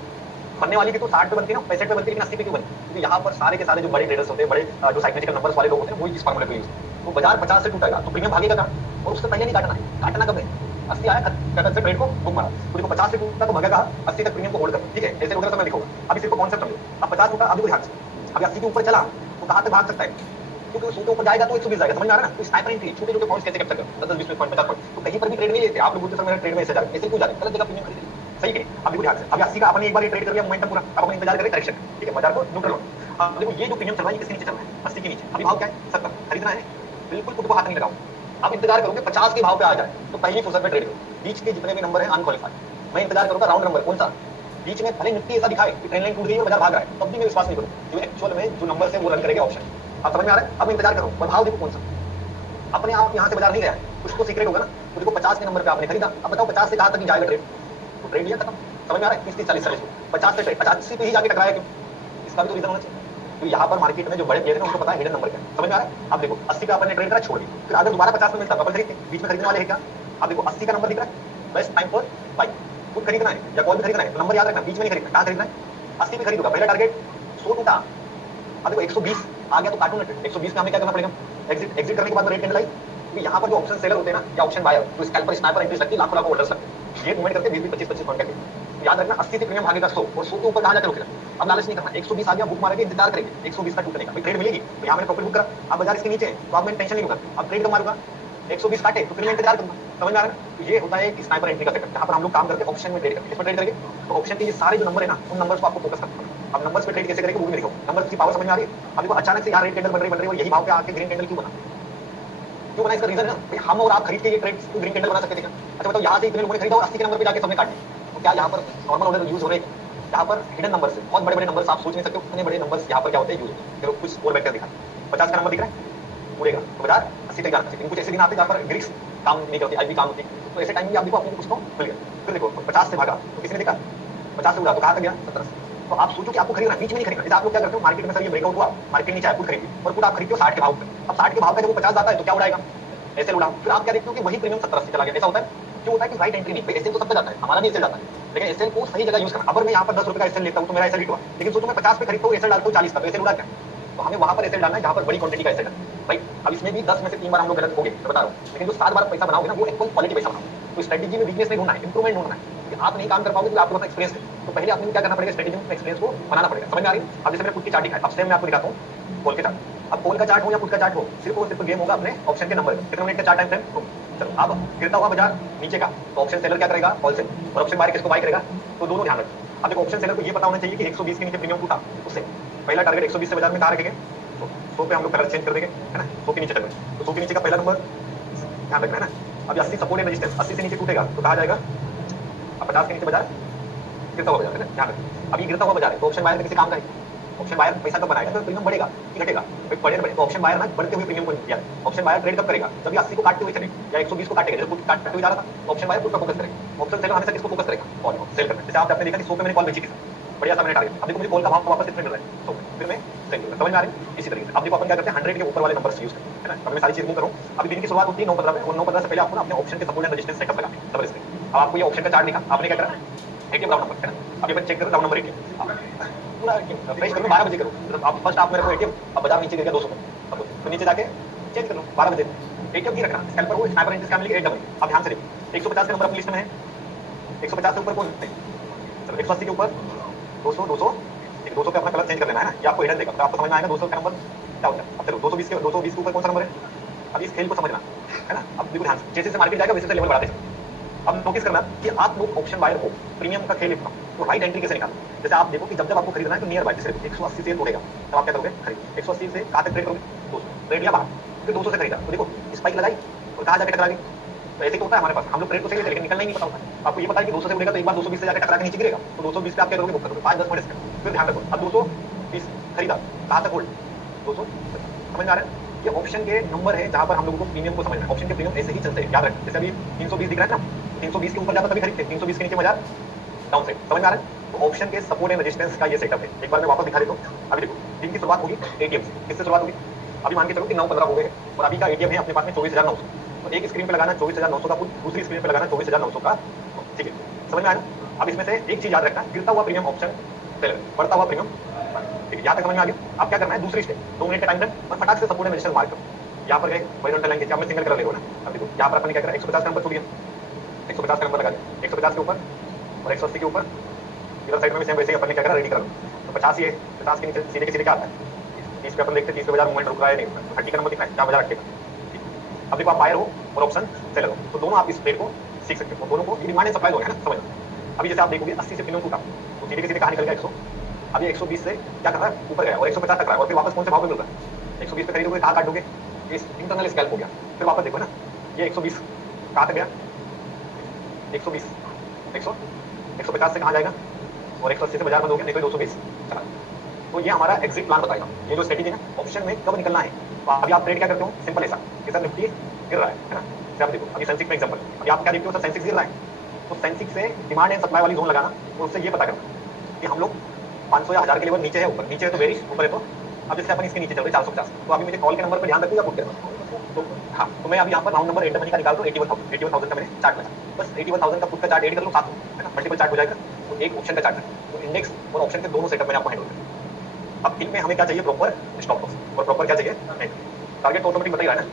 बनने वाली भी तो 60 पे बनती है ना, 65 पे बनती है, लेकिन 80 पे क्यों बनी, क्योंकि यहाँ पर सारे के सारे जो बड़े ट्रेडर्स होते हैं, बड़े जो साइकोलॉजिकल नंबर्स वाले लोग होते हैं वो इस फार्मूले को यूज, तो बाजार 50 से टूटेगा तो प्रीमियम भागेगा कहां, और उससे पहले नहीं काटना है, काटना कब है, 80 आया कटन से ट्रेड को बुक मारा, तो देखो 50 से टूटा तो भागेगा 80 तक प्रीमियम को होल्ड कर। ठीक है, ऐसे वगैरह समय दिखाऊंगा, अभी सिर्फ कॉन्सेप्ट समझो। अब 50 टूटा अभी ध्यान से, अभी 80 के ऊपर चला तो कहां तक भाग सकता है, क्योंकि 100 के ऊपर जाएगा तो 120 जाएगा, समझ में आ रहा है ना। तो स्नाइपर एंट्री छोटे छोटे पॉइंट्स कैसे कैप्चर करो, 10 20 पॉइंट 50 पॉइंट, तो कहीं पर भी ट्रेड नहीं लेते आप लोग, बोलते सर मेरा ट्रेड में ऐसे जा रहा है, ऐसे क्यों जा रहा है, गलत जगह प्रीमियम खरीद, सही है। अब देखो ध्यान से, अभी 80 का आपने एक बार ट्रेड कर लिया मोमेंटम पूरा, अब हम इंतजार करें करेक्शन। ठीक है, बाजार को न्यूट्रल होना। अब देखो ये जो प्रीमियम चल रहा है ये किसके नीचे चल रहा है, 80 के नीचे, अभी भाव क्या है 70, खरीदना है, बिल्कुल पुट को हाथ नहीं लगाऊं, आप इंतजार करोगे 50 के भाव पे आ जाए तो पहली फुर्सत में ट्रेड करो। बीच के जितने भी नंबर है अनक्वालिफाइड, मैं इंतजार करूंगा राउंड नंबर कौन सा, बीच में भले निफ्टी ऐसा दिखाए कि ट्रेंड लाइन टूट गई है बाजार भाग रहा है, तब भी मैं विश्वास नहीं करूँ, क्योंकि एक्चुअल में जो नंबर से वो रन करेगा ऑप्शन। आप समझ में आ रहा है, अब इंतजार करो और भाव देखो कौन सा, अपने आप यहाँ से बाजार नहीं गया, कुछ तो सीक्रेट होगा ना, तो देखो 50 के नंबर पे आपने खरीदा, अब बताओ 50 से कहाँ तक जाएगा ट्रेड, तो ट्रेड लिया खत्म, समझ में आ रहा है, 30 40 50 से ट्रेड, 80 पे ही जाके टकराया क्यों, इसका भी तो रीजन होना चाहिए। तो यहाँ पर मार्केट में जो बड़े प्लेयर हैं उनको पता है हिडन नंबर क्या, समझ में आ रहा है। आप देखो 80 का आपने ट्रेड करा छोड़ दिया, फिर अगर दोबारा 50 में मिलता अपन खरीदते, बीच में खरीदने वाले हैं क्या, आप देखो 80 का नंबर दिख रहा है, बेस्ट टाइम फॉर बाई, खुद खरीदना है या कॉल भी खरीदना है, तो नंबर याद रखना, बीच में नहीं खरीदना, कहाँ खरीदना है, 80 पे खरीदूंगा, पहला टारगेट 100 टूटा, अब देखो 120 आ गया तो काटूं ना, 120 में हमें क्या करना पड़ेगा, एग्जिट करने के बाद रेड कैंडल आई, क्योंकि यहाँ पर जो ऑप्शन सेलर होते हैं ना या ऑप्शन बायर, तो स्कैल्पर स्नाइपर एंट्रीज लगती है, लाखों ऑर्डर्स लगते हैं, ये मूवमेंट करते हैं 20-25 पॉइंट करके, तो याद रखना 80 से प्रीमियम भागेगा 100 और 100 के ऊपर कहाँ जाकर रुकेगा। अब लालच नहीं करना, 120 आ गया बुक मारेंगे, इंतजार करेंगे 120 का टूटने का, ट्रेड मिलेगी तो यहाँ मैंने प्रॉफिट बुक करा, अब बाजार इसके नीचे है तो अब मैं टेंशन नहीं लूंगा, अब ट्रेड कब मारूंगा 120 काटे तो फिर मैं इंतजार करूंगा, समझ में आ रहा है। तो ये होता है कि स्नाइपर एंट्री का सेटअप, जहाँ पर हम लोग काम करके ऑप्शन में ट्रेड करते हैं, इसमें ट्रेड करेंगे तो ऑप्शन के ये सारे जो नंबर है ना उन नंबर्स को आपको फोकस करना है। अब नंबर्स पे ट्रेड कैसे करेंगे वो भी देखो, नंबर्स की पावर समझ में आ रही है। अब देखो अचानक से यहाँ रेड कैंडल बन रही है, यही भाव पे आके ग्रीन कैंडल क्यों बना, क्यों बना, इसका रीजन है ना, हम और आप खरीद के ये ट्रेड को ग्रीन कैंडल बना सकते थे क्या। अच्छा बताओ यहाँ से इतने लोगों ने खरीदा और 80 के नंबर पे जाके सबने काट दिया, तो क्या यहाँ पर नॉर्मल ऑर्डर यूज हो रहे हैं, यहाँ पर हिडन नंबर से बहुत बड़े बड़े नंबर्स आप सोच नहीं सकते, उतने बड़े नंबर्स यहाँ पर क्या होते हैं यूज होते हैं। चलो कुछ और वेक्टर दिखा, 50 का नंबर दिख रहा है उड़ेगा तो बाजार 80 तक जाना चाहिए, कुछ ऐसे दिन आते हैं जहाँ पर ग्रीक्स काम नहीं करती, आई भी काम होती, तो ऐसे टाइम में आप देखो आपको कुछ तो मिल गया, फिर देखो 50 से भागा तो किसी ने देखा 50 से उड़ा तो कहाँ तक गया 70 से, तो आप सोचो कि आपको खरीदना बीच में नहीं खरीदना। जैसे आप लोग क्या करते हो मार्केट में सर ये ब्रेकआउट हुआ, मार्केट नीचे आया पुट खरीदी और पुट आप खरीदते हो 60 के भाव पे, अब 60 के भाव का जब वो 50 जाता है तो क्या उड़ाएगा, ऐसे उड़ा, फिर आप क्या देखते हो कि वही प्रीमियम 70 से चला गया, ऐसा होता है। क्यों होता है कि राइट एंट्री नहीं, एसएल तो सबसे जाता है, हमारा भी एसएल जाता है, लेकिन एसएल को सही जगह यूज करना। अगर मैं यहाँ पर 10 रुपए का एसएल लेता हूँ तो मेरा एसएल हिट हुआ, लेकिन सोचो मैं 50 पे खरीदता हूँ एसएल डालता हूँ 40 का, तो एसएल उड़ा क्या, तो हमें वहां पर एसएल डालना है जहाँ पर बड़ी क्वांटिटी का एसएल है भाई। अब इसमें भी 10 में से 3 बार हम लोग गलत हो गए, मैं बता रहा हूँ, लेकिन जो 7 बार पैसा बनाओगे ना वो इक्वल क्वालिटी पैसा बनाओ। तो स्ट्रेटेजी में वीकनेस नहीं ढूंढना है, इंप्रूवमेंट ढूंढना है, आप नहीं काम कर पाओगे तो आपके पास एक्सपीरियंस है, तो पहले आपने क्या करना पड़ेगा, स्ट्रेटेजी में एक्सपीरियंस को बनाना पड़ेगा, समझ में आ रही है। अब जैसे मैंने पुट की चार्ट दिखाया, अब सेम मैं आपको दिखाता हूँ कॉल के चार्ट। अब कॉल का चार्ट हो या पुट का चार्ट हो, सिर्फ और सिर्फ गेम होगा अपने ऑप्शन के नंबर, कितने मिनट का चार्ट टाइम फ्रेम। चलो अब गिरता हुआ बाजार नीचे का, तो ऑप्शन सेलर क्या करेगा कॉल से, और ऑप्शन बायर किसको बाय करेगा, तो दोनों ध्यान रखो। अब देखो ऑप्शन सेलर को ये पता होना चाहिए कि 120 के नीचे प्रीमियम टूटा, उससे पहला टारगेट 120 से बाजार में कहाँ रखेंगे, 100 पे हम लोग कलर चेंज कर देंगे, है ना, 100 के नीचे चल रहे हैं, तो 100 के नीचे का पहला नंबर ध्यान रखना है ना। अभी 80 सपोर्ट एंड रेजिस्टेंस, 80 से नीचे टूटेगा तो कहाँ जाएगा, अब 50 के नीचे बाजार गिरता हुआ बाजार है ना, ध्यान रखना। अभी गिरता हुआ बाजार है तो ऑप्शन बायर में किसी काम का है, ऑप्शन बायर पैसा कब बनाएगा, तो प्रीमियम बढ़ेगा कि घटेगा, बढ़ेगा, तो ऑप्शन बायर ना बढ़ते हुए प्रीमियम को दिया है। ऑप्शन बायर ट्रेड कब करेगा, जब 80 को काटते हुए चलेगा या 120 को काटेगा, जब पुट काटते हुए जा रहा था ऑप्शन बायर पुट पर फोकस करेगा। ऑप्शन सेलर हमेशा किसको फोकस करेगा, कॉल को सेल करना। जैसे आपने देखा कि 100 पे मैंने कॉल बेची थी, बढ़िया सा मैंने टारगेट, अब देखो मुझे कॉल का भाव वापस कितने मिल रहा है, 100 फिर मैं सेल कर, समझ में आ रही है। इसी तरीके से अब देखो अपन क्या करते हैं, 100 के ऊपर वाले नंबर्स यूज करते हैं, है ना। अब मैं सारी चीज मूव करूं, अभी दिन की शुरुआत होती है 9:15 में, और 9:15 से पहले आपको अपने ऑप्शन के सपोर्ट एंड रेजिस्टेंस सेटअप लगाने हैं, डबल स्क्रीन। अब आपको ये ऑप्शन का चार्ट दिखा, आपने क्या करा, एटीएम राउंड नंबर, है ना। अभी अपन चेक करो राउंड नंबर 18 पूरा फ्रेश करो, 12 बजे करो, मतलब आप फर्स्ट आप मेरे को एटीएम, अब बाजार नीचे गिर गया 200 पर, तो नीचे जाके चेंज कर लो 12 बजे। एटीएम की रखना, स्कैल्पर वो स्नाइपर इंटरेस्ट कैमल 8 डबल। अब ध्यान से देखो 150 का नंबर अपनी लिस्ट में है, 150 से ऊपर कौन है, चलो 180 के ऊपर 200 200 200 पे अपना कलर चेंज कर लेना है ना, ये आपको हिडन देगा, तो आपको समझ में आएगा 200 का नंबर क्या होता है। अब चलो 220 के ऊपर कौन सा नंबर है, अब इस खेल को समझना है ना। अब देखो ध्यान से, जैसे जैसे मार्केट जाएगा वैसे लेवल बढ़ाते चलो। अब नोटिस करना कि आप लोग ऑप्शन बायर हो, प्रीमियम का खेल इतना तो राइट एंट्री कैसे निकालो। जैसे आप देखो कि जब जब आपको खरीदना है तो नियर बाय जैसे 180 से तोड़ेगा, तब आप क्या करोगे, खरीद 180 से कहाँ तक ट्रेड करोगे, 200 ट्रेड लिया बाहर, फिर 200 से खरीदा, तो देखो स्पाइक लगाई और कहाँ जाके टकरा गई। तो ऐसे तो होता है हमारे पास, हम लोग ट्रेड को सही लेकिन निकलना ही नहीं पता होता। आपको ये पता है कि 200 से उड़ेगा तो एक बार 220 से जाकर टकरा के नीचे गिरेगा, तो 220 पे आप क्या करोगे, बुक करोगे 5-10 मिनट, फिर ध्यान रखो। अब 220 खरीदा, कहाँ तक होल्ड, 200, समझ में आ रहा है। ये ऑप्शन के नंबर है जहां पर हम लोगों को प्रीमियम को समझना है। ऑप्शन के प्रीमियम ऐसे ही चलते हैं, याद रखें। जैसे अभी 320 दिख रहा है ना, 320 के ऊपर जाता तभी खरीदते, 320 के नीचे बाजार डाउन साइड, समझ में आ रहा है। तो ऑप्शन के सपोर्ट एंड रेजिस्टेंस का ये सेटअप है। एक बार मैं वापस दिखा देता हूं। अभी देखो दिन की शुरुआत होगी एटीएम से, किससे शुरुआत होगी, अभी मान के चलो कि 9:15 हो गए और अभी का एटीएम है अपने पास में 24,900, तो एक स्क्रीन पे लगाना 24,900 का पुट, दूसरी स्क्रीन पे लगाना 24,900 का, ठीक है, समझ में आया ना। अब इसमें से एक चीज याद रखना, गिरता हुआ प्रीमियम ऑप्शन सेलर, बढ़ता हुआ प्रीमियम, ठीक है, यहाँ तक समझ में आ गया। अब क्या करना है, दूसरी स्टेप 2 मिनट का टाइम दें और फटाक से सपोर्ट एंड रेजिस्टेंस मार्क करो। यहाँ पर गए हॉरिजॉन्टल लाइन के, मैं सिंगल कर ले रहा हूं ना। अब देखो यहाँ पर अपन क्या करा, 150 का नंबर छोड़ दिया, 150 का नंबर लगा दिया, 150 के ऊपर और 180 के ऊपर, इधर साइड में भी सेम वैसे ही अपन ने क्या करा, रेडी करा लो। तो 50 ये 50 के नीचे सीधे के सीधे क्या आता है, 30 पे अपन देखते हैं 30 पे बाजार मूवमेंट रुक रहा है नहीं रुक रहा है, 30 का नंबर दिखना है, क्या बाजार रखेगा। अब देखो आप बायर हो और ऑप्शन सेलर हो, तो दोनों आप इस ट्रेड को सीख सकते हो, दोनों को डिमांड एंड सप्लाई हो है ना, समझना। अभी जैसे आप देखोगे 80 से प्रीमियम टूटा तो सीधे के सीधे कहाँ निकल गया 100, अभी 120 से क्या कर रहा है, ऊपर गया और 150 तक रहा है, और फिर वापस कौन से भाव पे मिल रहा है, 120 पे खरीदोगे कहाँ काटोगे, इस इंटरनल स्कैल्प हो गया। फिर वापस देखो ना, ये 120 कहाँ तक गया, 120 100 150 से कहाँ जाएगा, और 180 से बाजार बंद हो गया, देखो 220 चला। तो ये हमारा एग्जिट प्लान बताएगा, ये जो स्ट्रेटेजी है ना ऑप्शन में कब निकलना है। तो अभी आप ट्रेड क्या करते हो, सिंपल ऐसा कि सर निफ्टी गिर रहा है ना, जैसे आप देखो अभी सेंसेक्स में एग्जांपल, अभी आप क्या देखते हो, सर सेंसेक्स गिर रहा है, तो सेंसेक्स से डिमांड एंड सप्लाई वाली जोन लगाना और उससे ये पता करना कि हम लोग 500 या 1000 के लेवल नीचे है, ऊपर नीचे है तो बेरिश, ऊपर है तो, अब जैसे अपन इसके नीचे चल रहे 450, तो अभी मुझे कॉल के नंबर पर ध्यान रखूँ या पुट करना। तो हाँ, तो मैं अभी यहाँ पर राउंड नंबर 8 मनी का निकाल रहा हूँ, 81,000 का मैंने चार्ट लगा, बस 81,000 का पुट का चार्ट एड कर लो साथ में, है ना, मल्टीपल चार्ट हो जाएगा, तो एक ऑप्शन का चार्ट है। तो इंडेक्स और ऑप्शन के दोनों सेटअप मैंने आपको हैंडल किया। अब इनमें हमें क्या चाहिए, प्रॉपर स्टॉप लॉस, और प्रॉपर क्या चाहिए, टारगेट तो ऑटोमेटिक बता ही रहा है ना,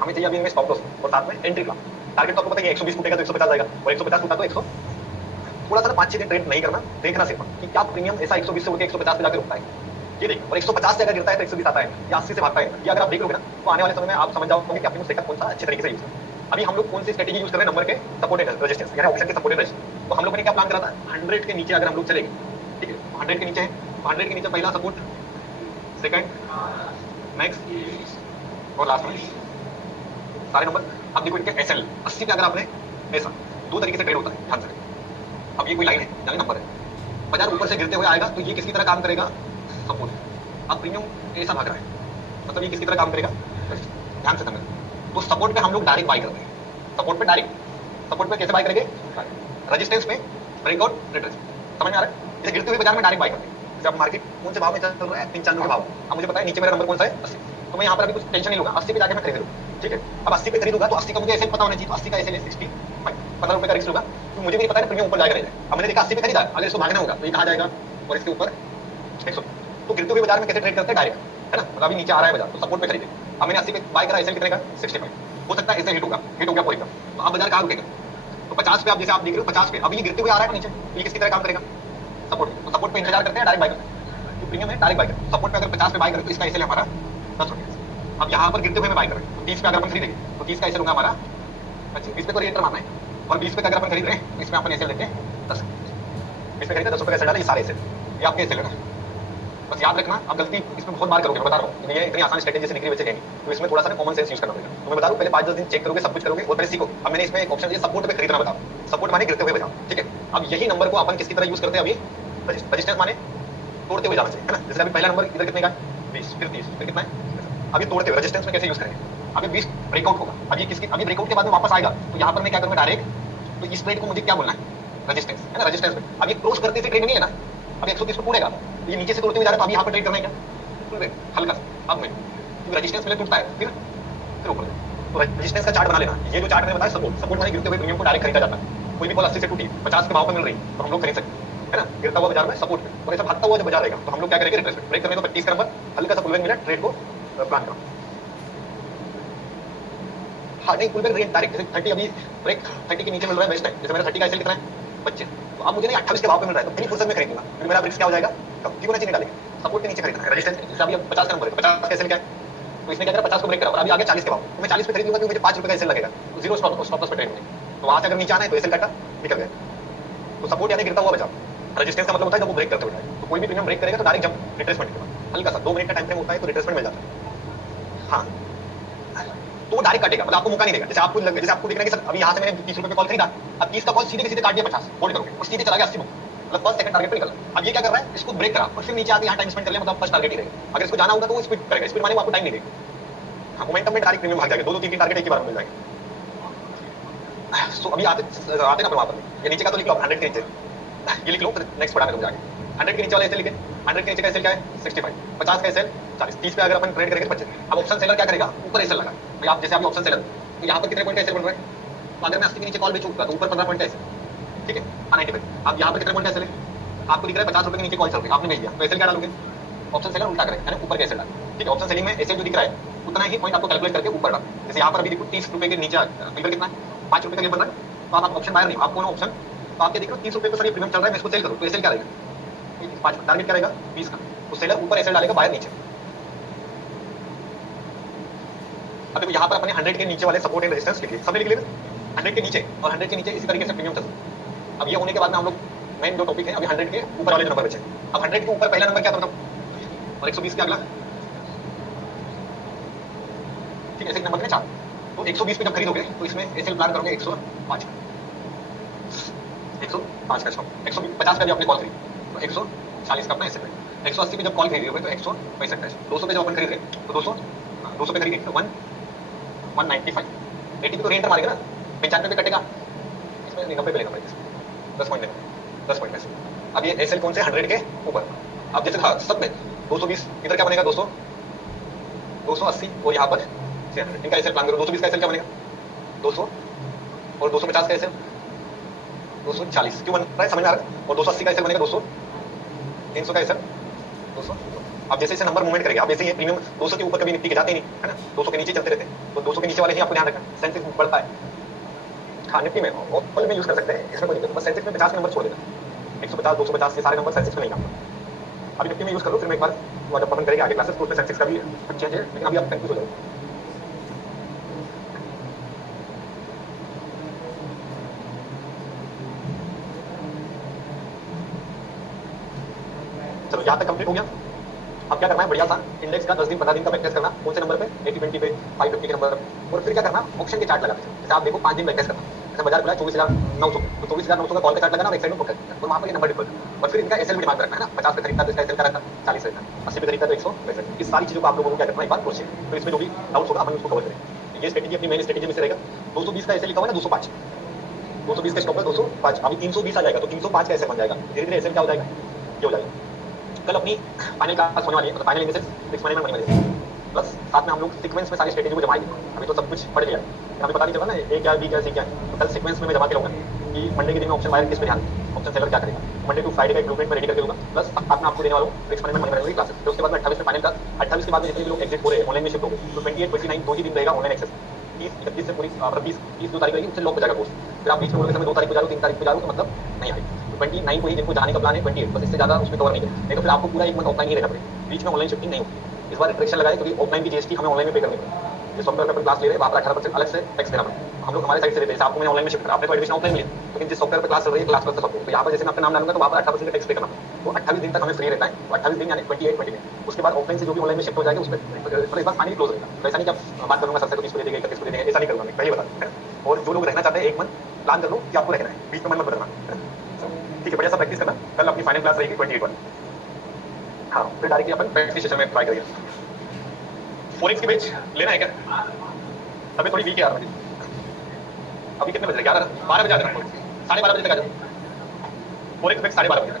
हमें चाहिए अभी इनमें स्टॉप लॉस और साथ में एंट्री प्लान। टारगेट तो आपको पता है 120 टूटेगा तो 150 जाएगा, और 150 टूटा तो 100, थोड़ा सा 5-6 दिन ट्रेड नहीं करना, देखना सिर्फ कि क्या प्रीमियम ऐसा 120 से उठ के 150 पे जाकर रुकता है, ये देखो, और 150 से अगर गिरता है तो 120 आता है या 80 से भागता है, ये अगर आप देख लोगे ना तो आने वाले समय में आप समझ जाओगे कि आपने सेटअप कौन सा अच्छे तरीके से यूज किया। अभी हम लोग कौन सी स्ट्रेटेजी यूज कर रहे हैं, नंबर के सपोर्ट एंड रेजिस्टेंस, यानी ऑप्शन के सपोर्ट एंड रेजिस्टेंस। तो हम लोगों ने क्या प्लान करा था, 100 के नीचे अगर हम लोग चलेंगे, ठीक है, 100 के नीचे है, 100 के नीचे पहला सपोर्ट, सेकंड, नेक्स्ट और लास्ट में सारे नंबर। अब देखो इनके एसएल 80 पे अगर आपने ऐसा, दो तरीके से ट्रेड होता है, ध्यान से। अब ये कोई लाइन है यानी नंबर है, बाजार ऊपर से गिरते हुए आएगा तो ये किसकी तरह काम करेगा, सपोर्ट। अब प्रीमियम ऐसा भाग रहा है, मतलब ये किसकी तरह काम करेगा, ध्यान से समझना। तो सपोर्ट पे हम लोग डायरेक्ट बाय करते हैं, सपोर्ट पे डायरेक्ट, सपोर्ट पे कैसे बाय करेंगे, रेजिस्टेंस पे ब्रेकआउट रिट्रेस, समझ में आ रहा है। जैसे गिरते हुए बाजार में डायरेक्ट बाय करते हैं, जैसे अब मार्केट कौन से भाव में चल रहा है, 95 के भाव, अब मुझे पता है नीचे मेरा नंबर कौन सा है, 80, तो मैं यहाँ पर अभी कुछ टेंशन नहीं लूंगा, 80 पे जाके मैं खरीद लूंगा, ठीक है। अब 80 पे खरीदूंगा तो 80 का मुझे ऐसे पता होना चाहिए, तो 80 का ऐसे 65 ₹15 का रिस्क लूंगा, तो मुझे भी पता है प्रीमियम ऊपर जाएगा नहीं जाएगा। अब मैंने देखा 80 पे खरीदा, अगर इसको भागना होगा तो ये कहाँ जाएगा, और इसके ऊपर 100। तो गिरते हुए बाजार में कैसे ट्रेड करते हैं, डायरेक्ट, है ना, मतलब अभी नीचे आ रहा है बाजार तो सपोर्ट पे खरीदे। अब मैंने 80 पे बाय करा, एसएल कितने का, 65, हो सकता है ऐसे हिट हो गया पूरी का, तो अब बाजार कहाँ रुकेगा, तो 50 पे आप जैसे आप देख रहे हो 50 पे, अभी ये गिरते हुए आ रहा है नीचे, तो ये किसकी तरह काम करेगा, सपोर्ट। तो सपोर्ट पे इंतजार करते हैं, डायरेक्ट बाय करते हैं, जो प्रीमियम है डायरेक्ट बाय करते हैं। सपोर्ट पे अगर 50 पे बाय करें तो इसका एसएल हमारा 10 रुपये। अब यहाँ पर गिरते हुए मैं बाय कर रहे हैं, तो 30 पे अगर अपन खरीदेंगे तो 30 का एसएल होगा हमारा 25, 20 पे तो रेट मारना है, और 20 पे अगर अपन खरीद रहे हैं तो इसमें अपन एसएल लेते हैं 10, 20 पे खरीदे 10 रुपये का एसएल डाला, ये सारे एसएल, ये आपके एसएल है ना, बस याद रखना, आप गलती इसमें बहुत बार करोगे, मैं बता रहा हूँ, ये इतनी आसान स्ट्रेटेजी से निकली बच्चे नहीं, तो इसमें थोड़ा सा कॉमन सेंस यूज करना पड़ेगा। तो मैं बता रहा हूँ पहले 5-10 दिन चेक करोगे, सब कुछ करोगे और पहले सीखो। अब मैंने इसमें एक ऑप्शन दिया सपोर्ट पे खरीदना बता, सपोर्ट माने गिरते हुए बजाओ, ठीक है। अब यही नंबर को अपन किसकी तरह यूज करते हैं अभी, रजिस्टेंस माने तोड़ते हुए जाना चाहिए, है ना। जैसे अभी पहला नंबर इधर कितने का है 20, फिर 30, फिर कितना है, अभी तोड़ते हुए रेजिस्टेंस में कैसे यूज करेंगे, अभी 20 ब्रेकआउट होगा, अब ये किसकी, अभी ब्रेकआउट के बाद में वापस आएगा, तो यहाँ पर मैं क्या करूंगा डायरेक्ट, तो इस ट्रेड को मुझे क्या बोलना है, रेजिस्टेंस, है ना, रेजिस्टेंस में। अब ये क्रॉस करते हुए ट्रेड नहीं लेना, अब 130 को तोड़ेगा, ये नीचे से तोड़ते हुए जा रहा है, तो अब यहाँ पर ट्रेड करना है क्या, हल्का सा, अब मैं रेजिस्टेंस में टूटता है, फिर ऊपर, तो रेजिस्टेंस का चार्ट बना लेना। ये जो चार्ट मैंने बताया सपोर्ट, सपोर्ट माने गिरते हुए प्रीमियम को डायरेक्ट खरीदा जाता है। कोई भी कॉल 80 से टूटी 50 के भाव पे मिल रही तो हम लोग खरीद सकते हैं, है ना, गिरता हुआ बाजार में सपोर्ट में। और ऐसा भागता हुआ जब बाजार रहेगा तो हम लोग क्या करेंगे, रिट्रेसमेंट ब्रेक करने को 25 का नंबर हल्का सा पुलबैक मिला, ट्रेड को प्लान करो। हाँ नहीं, पुलबैक रेंज डायरेक्ट, जैसे 30 अभी ब्रेक 30 के नीचे मिल रहा है बेस्ट है, जैसे मेरा 30 का एसएल कितना है 25, तो अब मुझे नहीं 28 के भाव पे मिल रहा है, तो फ्री फुर्सत में खरीदूंगा, फिर मेरा ब्रिक्स क्या हो जाएगा कम, फिबोनाची नहीं डालेंगे, सपोर्ट के नीचे खरीदना है, रेजिस्टेंस जैसे अभी 50 का नंबर है, 50 का एसएल क्या है, तो इसने क्या करा 50 को ब्रेक करा और अभी आगे 40 के भाव, तो मैं 40 पे खरीद लूंगा क्योंकि मुझे 5 रुपए का एसएल लगेगा, तो जीरो स्टॉप लॉस पे ट्रेड होगी, तो वहां से अगर नीचे आना है तो एसएल काटा निकल गया, तो सपोर्ट यानी गिरता हुआ बचाव, रेजिस्टेंस का मतलब होता है जब वो ब्रेक करते हुए जाए, तो कोई भी प्रीमियम ब्रेक करेगा तो डायरेक्ट जंप रिट्रेसमेंट के बाद हल्का सा 2 मिनट का टाइम फ्रेम होता है तो रिट्रेसमेंट मिल जाता है। हाँ तो वो डायरेक्ट काटेगा, मतलब आपको मौका नहीं देगा, जैसे आपको लग, जैसे आपको दिख रहा है कि सर अभी यहाँ से मैंने 30 रुपए पे कॉल खरीदा, अब 30 का कॉल सीधे के सीधे काट दिया 50 होल्ड करोगे और सीधे चला गया 80 मतलब फर्स्ट सेकंड टारगेट पे निकला। अब ये क्या कर रहा है, इसको ब्रेक करा और फिर नीचे आके यहाँ टाइम स्पेंड कर लिया, मतलब फर्स्ट टारगेट ही रहेगा। अगर इसको जाना होगा तो वो स्पीड करेगा, स्पीड माने वो आपको टाइम नहीं देगा। हाँ मोमेंटम में डायरेक्ट प्रीमियम भाग जाएगा, 2-2 3-3 टारगेट एक ही बार में मिल जाएगा। सो अभी आते ना पर वहां पर ये नीचे का तो लिख लो 100 के नीचे, ये लिख लो नेक्स्ट पढ़ा मेरे जाके 100 के नीचे वाला ऐसे लिखे, 100 के नीचे का एसएल क्या है 65, 50 का एसएल 40, 30 पे अगर अपन ट्रेड करेंगे तो 25। अब ऑप्शन सेलर क्या करेगा, ऊपर एसएल लगा भाई, आप जैसे अभी ऑप्शन सेलर तो यहाँ पर कितने पॉइंट का एसएल बन रहा है, तो अगर मैं 80 के नीचे कॉल बेचूंगा तो ऊपर 15 पॉइंट का एसएल, ठीक है 95। अब यहाँ पर कितने पॉइंट का एसएल है, आपको दिख रहा है 50 रुपए के नीचे कॉल चल रही है, आपने भेज दिया तो एसएल क्या डालोगे, ऑप्शन सेलर उल्टा करेगा, यानी ऊपर का एसएल डाल, ठीक है। ऑप्शन सेलिंग में एसएल जो दिख रहा है उतना ही पॉइंट आपको कैलकुलेट करके ऊपर डाल, जैसे यहाँ पर अभी देखो 30 रुपए के नीचे फिगर कितना है 5 रुपए का गेप बन रहा है, तो आप ऑप्शन बायर नहीं, आपको ना ऑप्शन, तो आप क्या देख रहे हो 30 रुपए पर सर ये प्रीमियम चल रहा है, मैं इसको सेल करूँ तो एसएल क्या रहेगा 5, टारगेट क्या रहेगा 20 का, तो सेलर ऊपर एसएल डालेगा बायर नीचे। अब देखो यहाँ पर अपने 100 के नीचे वाले सपोर्ट एंड रेजिस्टेंस लिखिए, सब लिख लेंगे 100 के नीचे और 100 के नीचे इसी तरीके से प्रीमियम चलता है। अब ये होने के बाद में हम लोग मेन जो टॉपिक है अभी 100 के ऊपर वाले नंबर बचे। अब 100 के ऊपर पहला नंबर क्या था बताओ, और 120 के अगला, ठीक है, ऐसे नंबर के 4, तो 120 पे जब खरीदोगे तो इसमें एसएल प्लान करोगे 105 105 का स्टॉप, 150 का भी आपने कॉल खरीदी तो 140 का अपना एसएल है, 180 पे जब कॉल खरीदोगे तो 165 का, 200 पे जब अपन खरीद रहे तो 200 पे खरीदेंगे तो 195, 80 पे तो रेंटर मारेगा ना, 95 पे कटेगा, इसमें 90 पे लेगा प्राइस 10 पॉइंट लेगा, 10 पॉइंट में। अब ये एसएल कौन से 100 के ऊपर, अब जैसे हाँ सब में 220 इधर क्या बनेगा 200 280 और यहाँ पर 300, इनका एसएल प्लान करो, 220 का एसएल क्या बनेगा 200 और 250 का एसएल 240, क्यों बन रहा है समझ में आ रहा है, और 280 का एसएल बनेगा 200, 300 का एसएल 200। अब जैसे जैसे नंबर मूवमेंट करेंगे, अब जैसे ये प्रीमियम 200 के ऊपर कभी निफ्टी के जाते ही नहीं, है ना, 200 के नीचे चलते रहते हैं, तो 200 के नीचे वाले ही आपको ध्यान रखना, सेंसेक्स बढ़ता है, हाँ निफ्टी में ऑल में यूज कर सकते हैं, इसमें कोई दिक्कत, बस सेंसेक्स में 50 नंबर छोड़ देना, 150 250 ये सारे नंबर सेंसेक्स में नहीं आते। अभी निफ्टी में यूज कर लो, फिर मैं एक बार जब अपन करेंगे आगे क्लासेस तो उसमें सेंसेक्स का भी चेंज है, लेकिन अभी आप कंफ्यूज हो जाओ। चलो यहाँ तक कंप्लीट हो गया। अब क्या करना है, बढ़िया सा इंडेक्स का 10 दिन 15 दिन का बैकटेस्ट करना, कौन से नंबर पे 80-20 पे 550 के नंबर, और फिर क्या करना ऑप्शन के चार्ट लगाते हैं, जैसे आप देखो 5 दिन बैकटेस्ट करना, जैसे बाजार खुला 24,900 तो 24,900 का कॉल का चार्ट लगाना और एक साइड में पुट करना, और वहां पर ये नंबर डिफर, और फिर इनका एसएल भी दिमाग में रखना है ना, 50 पे खरीदता तो इसका एसएल का रहता 40 रहता, 80 पे खरीदता तो 165, इस सारी चीजों को आप लोगों को क्या करना है एक बार क्रॉस चेक, तो इसमें जो भी डाउट्स होगा अपन उसको कवर करेंगे। ये स्ट्रेटेजी अपनी मेन स्ट्रेटेजी में से रहेगा। 220 का एसएल लिखा हुआ है ना 205, 220 का स्टॉप है 205, अभी 320 आ जाएगा तो 305 का एसएल बन जाएगा, धीरे धीरे एसएल क्या हो जाएगा ये हो जाएगा। कल अपनी फाइनल क्लास होने वाली है, मतलब फाइनल इनमें से 6 महीने में मनी मिलेगी, प्लस साथ में हम लोग सीक्वेंस में सारी स्ट्रेटेजी को जमाएंगे। अभी तो सब कुछ पढ़ लिया है, हमें पता नहीं चला ना ए क्या बी क्या सी क्या है, तो कल सीक्वेंस में मैं जमा के लाऊंगा कि मंडे के दिन में ऑप्शन बायर किस पे ध्यान, ऑप्शन सेलर क्या करेगा, मंडे टू फ्राइडे का एक ब्लूप्रिंट में रेडी करके दूंगा, प्लस साथ में आपको देने वाला हूं 6 महीने में मनी मिलेगी क्लासेस। फिर उसके बाद में 28 में फाइनल क्लास, 28 के बाद में जितने भी लोग एग्जिट हो रहे हैं ऑनलाइन में शिफ्ट हो गए, तो 28 29 दो ही दिन रहेगा ऑनलाइन एक्सेस, 30 31 से पूरी 30 जो तारीख रहेगी उससे लॉक हो जाएगा कोर्स। फिर आप बीच में बोलोगे मैं 2 तारीख को जा रहा हूँ 3 तारीख को जा रहा हूँ, तो मतलब नहीं आएगी। 29 को ही जिनको जाने का प्लान है 28, बस इससे ज्यादा उसमें कवर नहीं करें, नहीं तो फिर आपको पूरा एक मंथ ऑफलाइन ही रहना पड़ेगा, बीच में ऑनलाइन शिफ्टिंग नहीं होगी। इस बार रिस्ट्रिक्शन लगाए क्योंकि ऑफलाइन की जीएसटी हमें ऑनलाइन में पे करनी पड़ेगी, जिस सॉफ्टवेयर पे अपन क्लास ले रहे हैं वहाँ पर 18% अलग से टैक्स देना पड़ता है। हम लोग हमारे साइड से देते हैं, जैसे आपको मैंने ऑनलाइन में शिफ्ट करा, आपने तो एडमिशन ऑफलाइन लिया, लेकिन जिस सॉफ्टवेयर पे क्लास चल रही है क्लास प्लस सॉफ्टवेयर, तो यहाँ पर जैसे मैं आपका नाम डालूंगा तो वहाँ पर 18% का टैक्स पे करना पड़ता है। तो 28 दिन तक हमें फ्री रहता है, तो 28 दिन यानी 28 उसके बाद ऑफलाइन से जो भी ऑनलाइन में शिफ्ट हो जाएगा उसमें मतलब इस बार फाइनली क्लोज रहेगा। तो ऐसा नहीं कि आप बात करूंगा सबसे तो 20 को दे देंगे 31 को दे देंगे, ऐसा नहीं करूंगा मैं, पहले बता दूं, है ना। और जो लोग रहना चाहते हैं एक मंथ प्लान कर लो कि आपको रहना है, बीच में मन मत बदलना, है ना। ठीक है, बढ़िया सा प्रैक्टिस करना, कल अपनी फाइनल क्लास रहेगी 28 वाली। हाँ, फिर डायरेक्टली अपन प्रैक्टिस सेशन में ट्राई करेंगे। फोरेक्स की बेच लेना है क्या? अभी थोड़ी वीक है यार मुझे। अभी कितने बज रहे? 11 12 बजे आ जाना, 12:30 बजे तक आ जाओ। फोरेक्स बेच 12:30 बजे तक।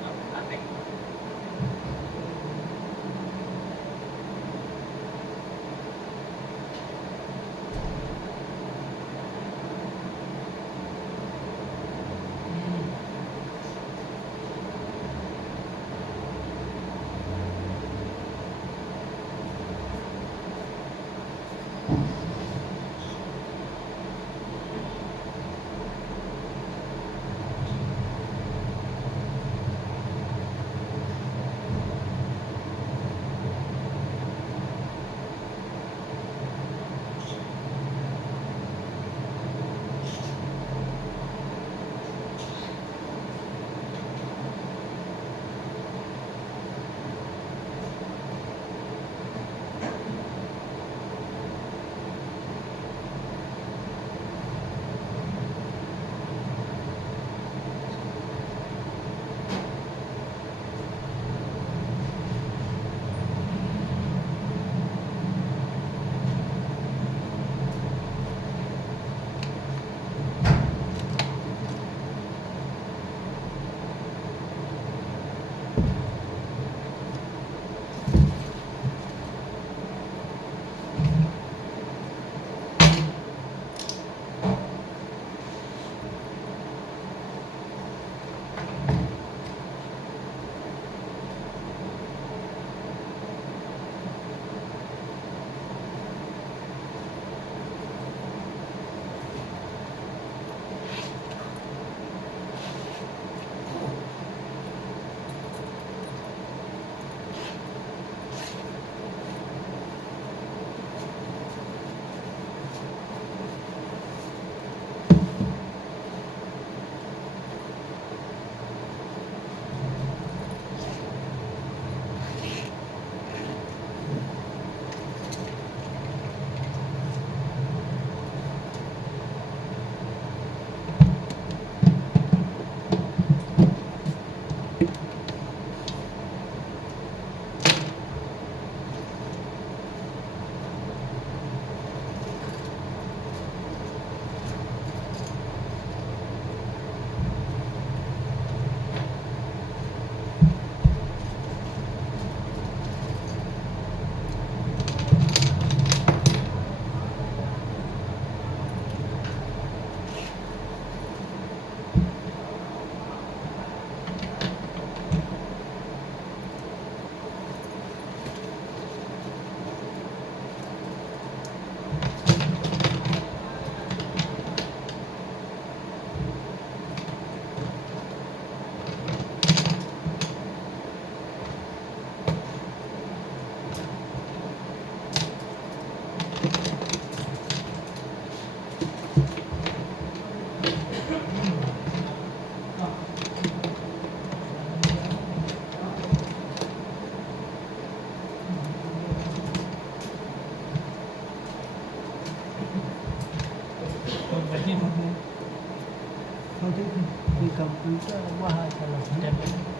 कंप्यूटर वहाँ चला